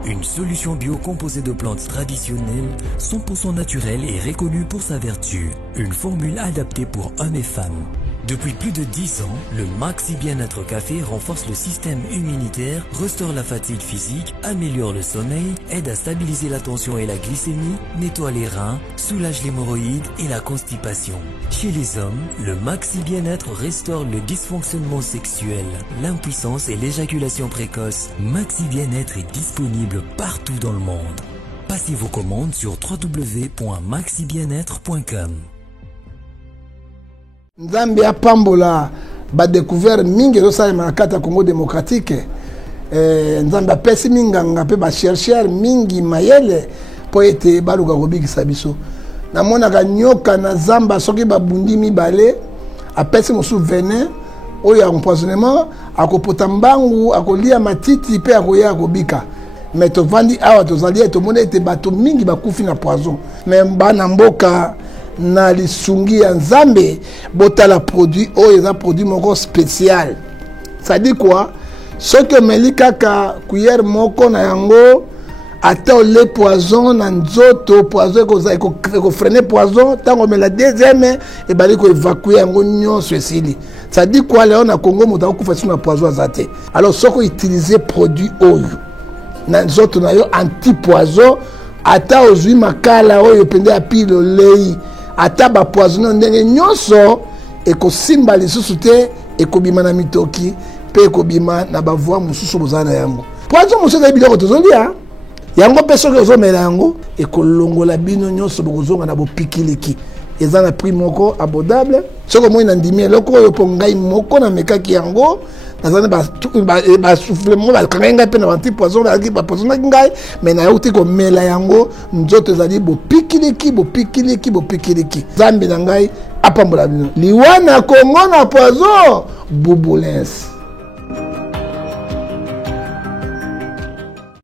Une solution bio composée de plantes traditionnelles, 100% naturelle et reconnue pour sa vertu. Une formule adaptée pour hommes et femmes. Depuis plus de 10 ans, le Maxi Bien-être Café renforce le système immunitaire, restaure la fatigue physique, améliore le sommeil, aide à stabiliser la tension et la glycémie, nettoie les reins, soulage l'hémorroïde et la constipation. Chez les hommes, le Maxi Bien-être restaure le dysfonctionnement sexuel, l'impuissance et l'éjaculation précoce. Maxi Bien-être est disponible partout dans le monde. Passez vos commandes sur www.maxibienêtre.com. Nzambe apambola ba découvert mingi ezosalema na kati ya Congo démocratique. Nzambe apesi minganga mpe ba chercheur mingi mayele po ete baluka kobikisa biso. Namonaka nyoka na zamba soki babundi mibale apesi mosu venin oyo empoisonnement akopota mbangu akolia matiti mpe akoya akobika. Mais tovandi awa tozali tomona ete bato mingi bakufi na poison. Mais bana mboka na lisungi ya Nzambe botala produit oyo eza produit moko spécial. Ça dit quoi? Ce que meli kaka cuillère moko na yango ata le poison na nzoto poison ko freiner poison tango mela deuxième et bali ko évacuer yango nyonso esili. Ça dit quoi léon na Congo moto akufa sur na poison azate. Alors soko utiliser produit oyo na nzoto na yo anti poison ata ozwi makala oyo pende apilo lei ata ba poison ndenge nyonso ekosimba lisusu te ekobima na mitoki pe ekobima na bavoi mosusu bozana yango poison mosusu ya biloko tozolia yango pe soki ozomela yango ekolongola bino nyonso bokozonga na bopikiliki eza na prix moko abordable soki omoi na ndimi eloko oyo mpo ngai moko na mekaki yango nazali basouffle mo bakangai ngai mpe na bantipoison bapoisonaki ngai mai nayauti komela yango nzoto ezali bopikiliki Nzambe na ngai apambola bino liwa na Congo na poison Bouboulense.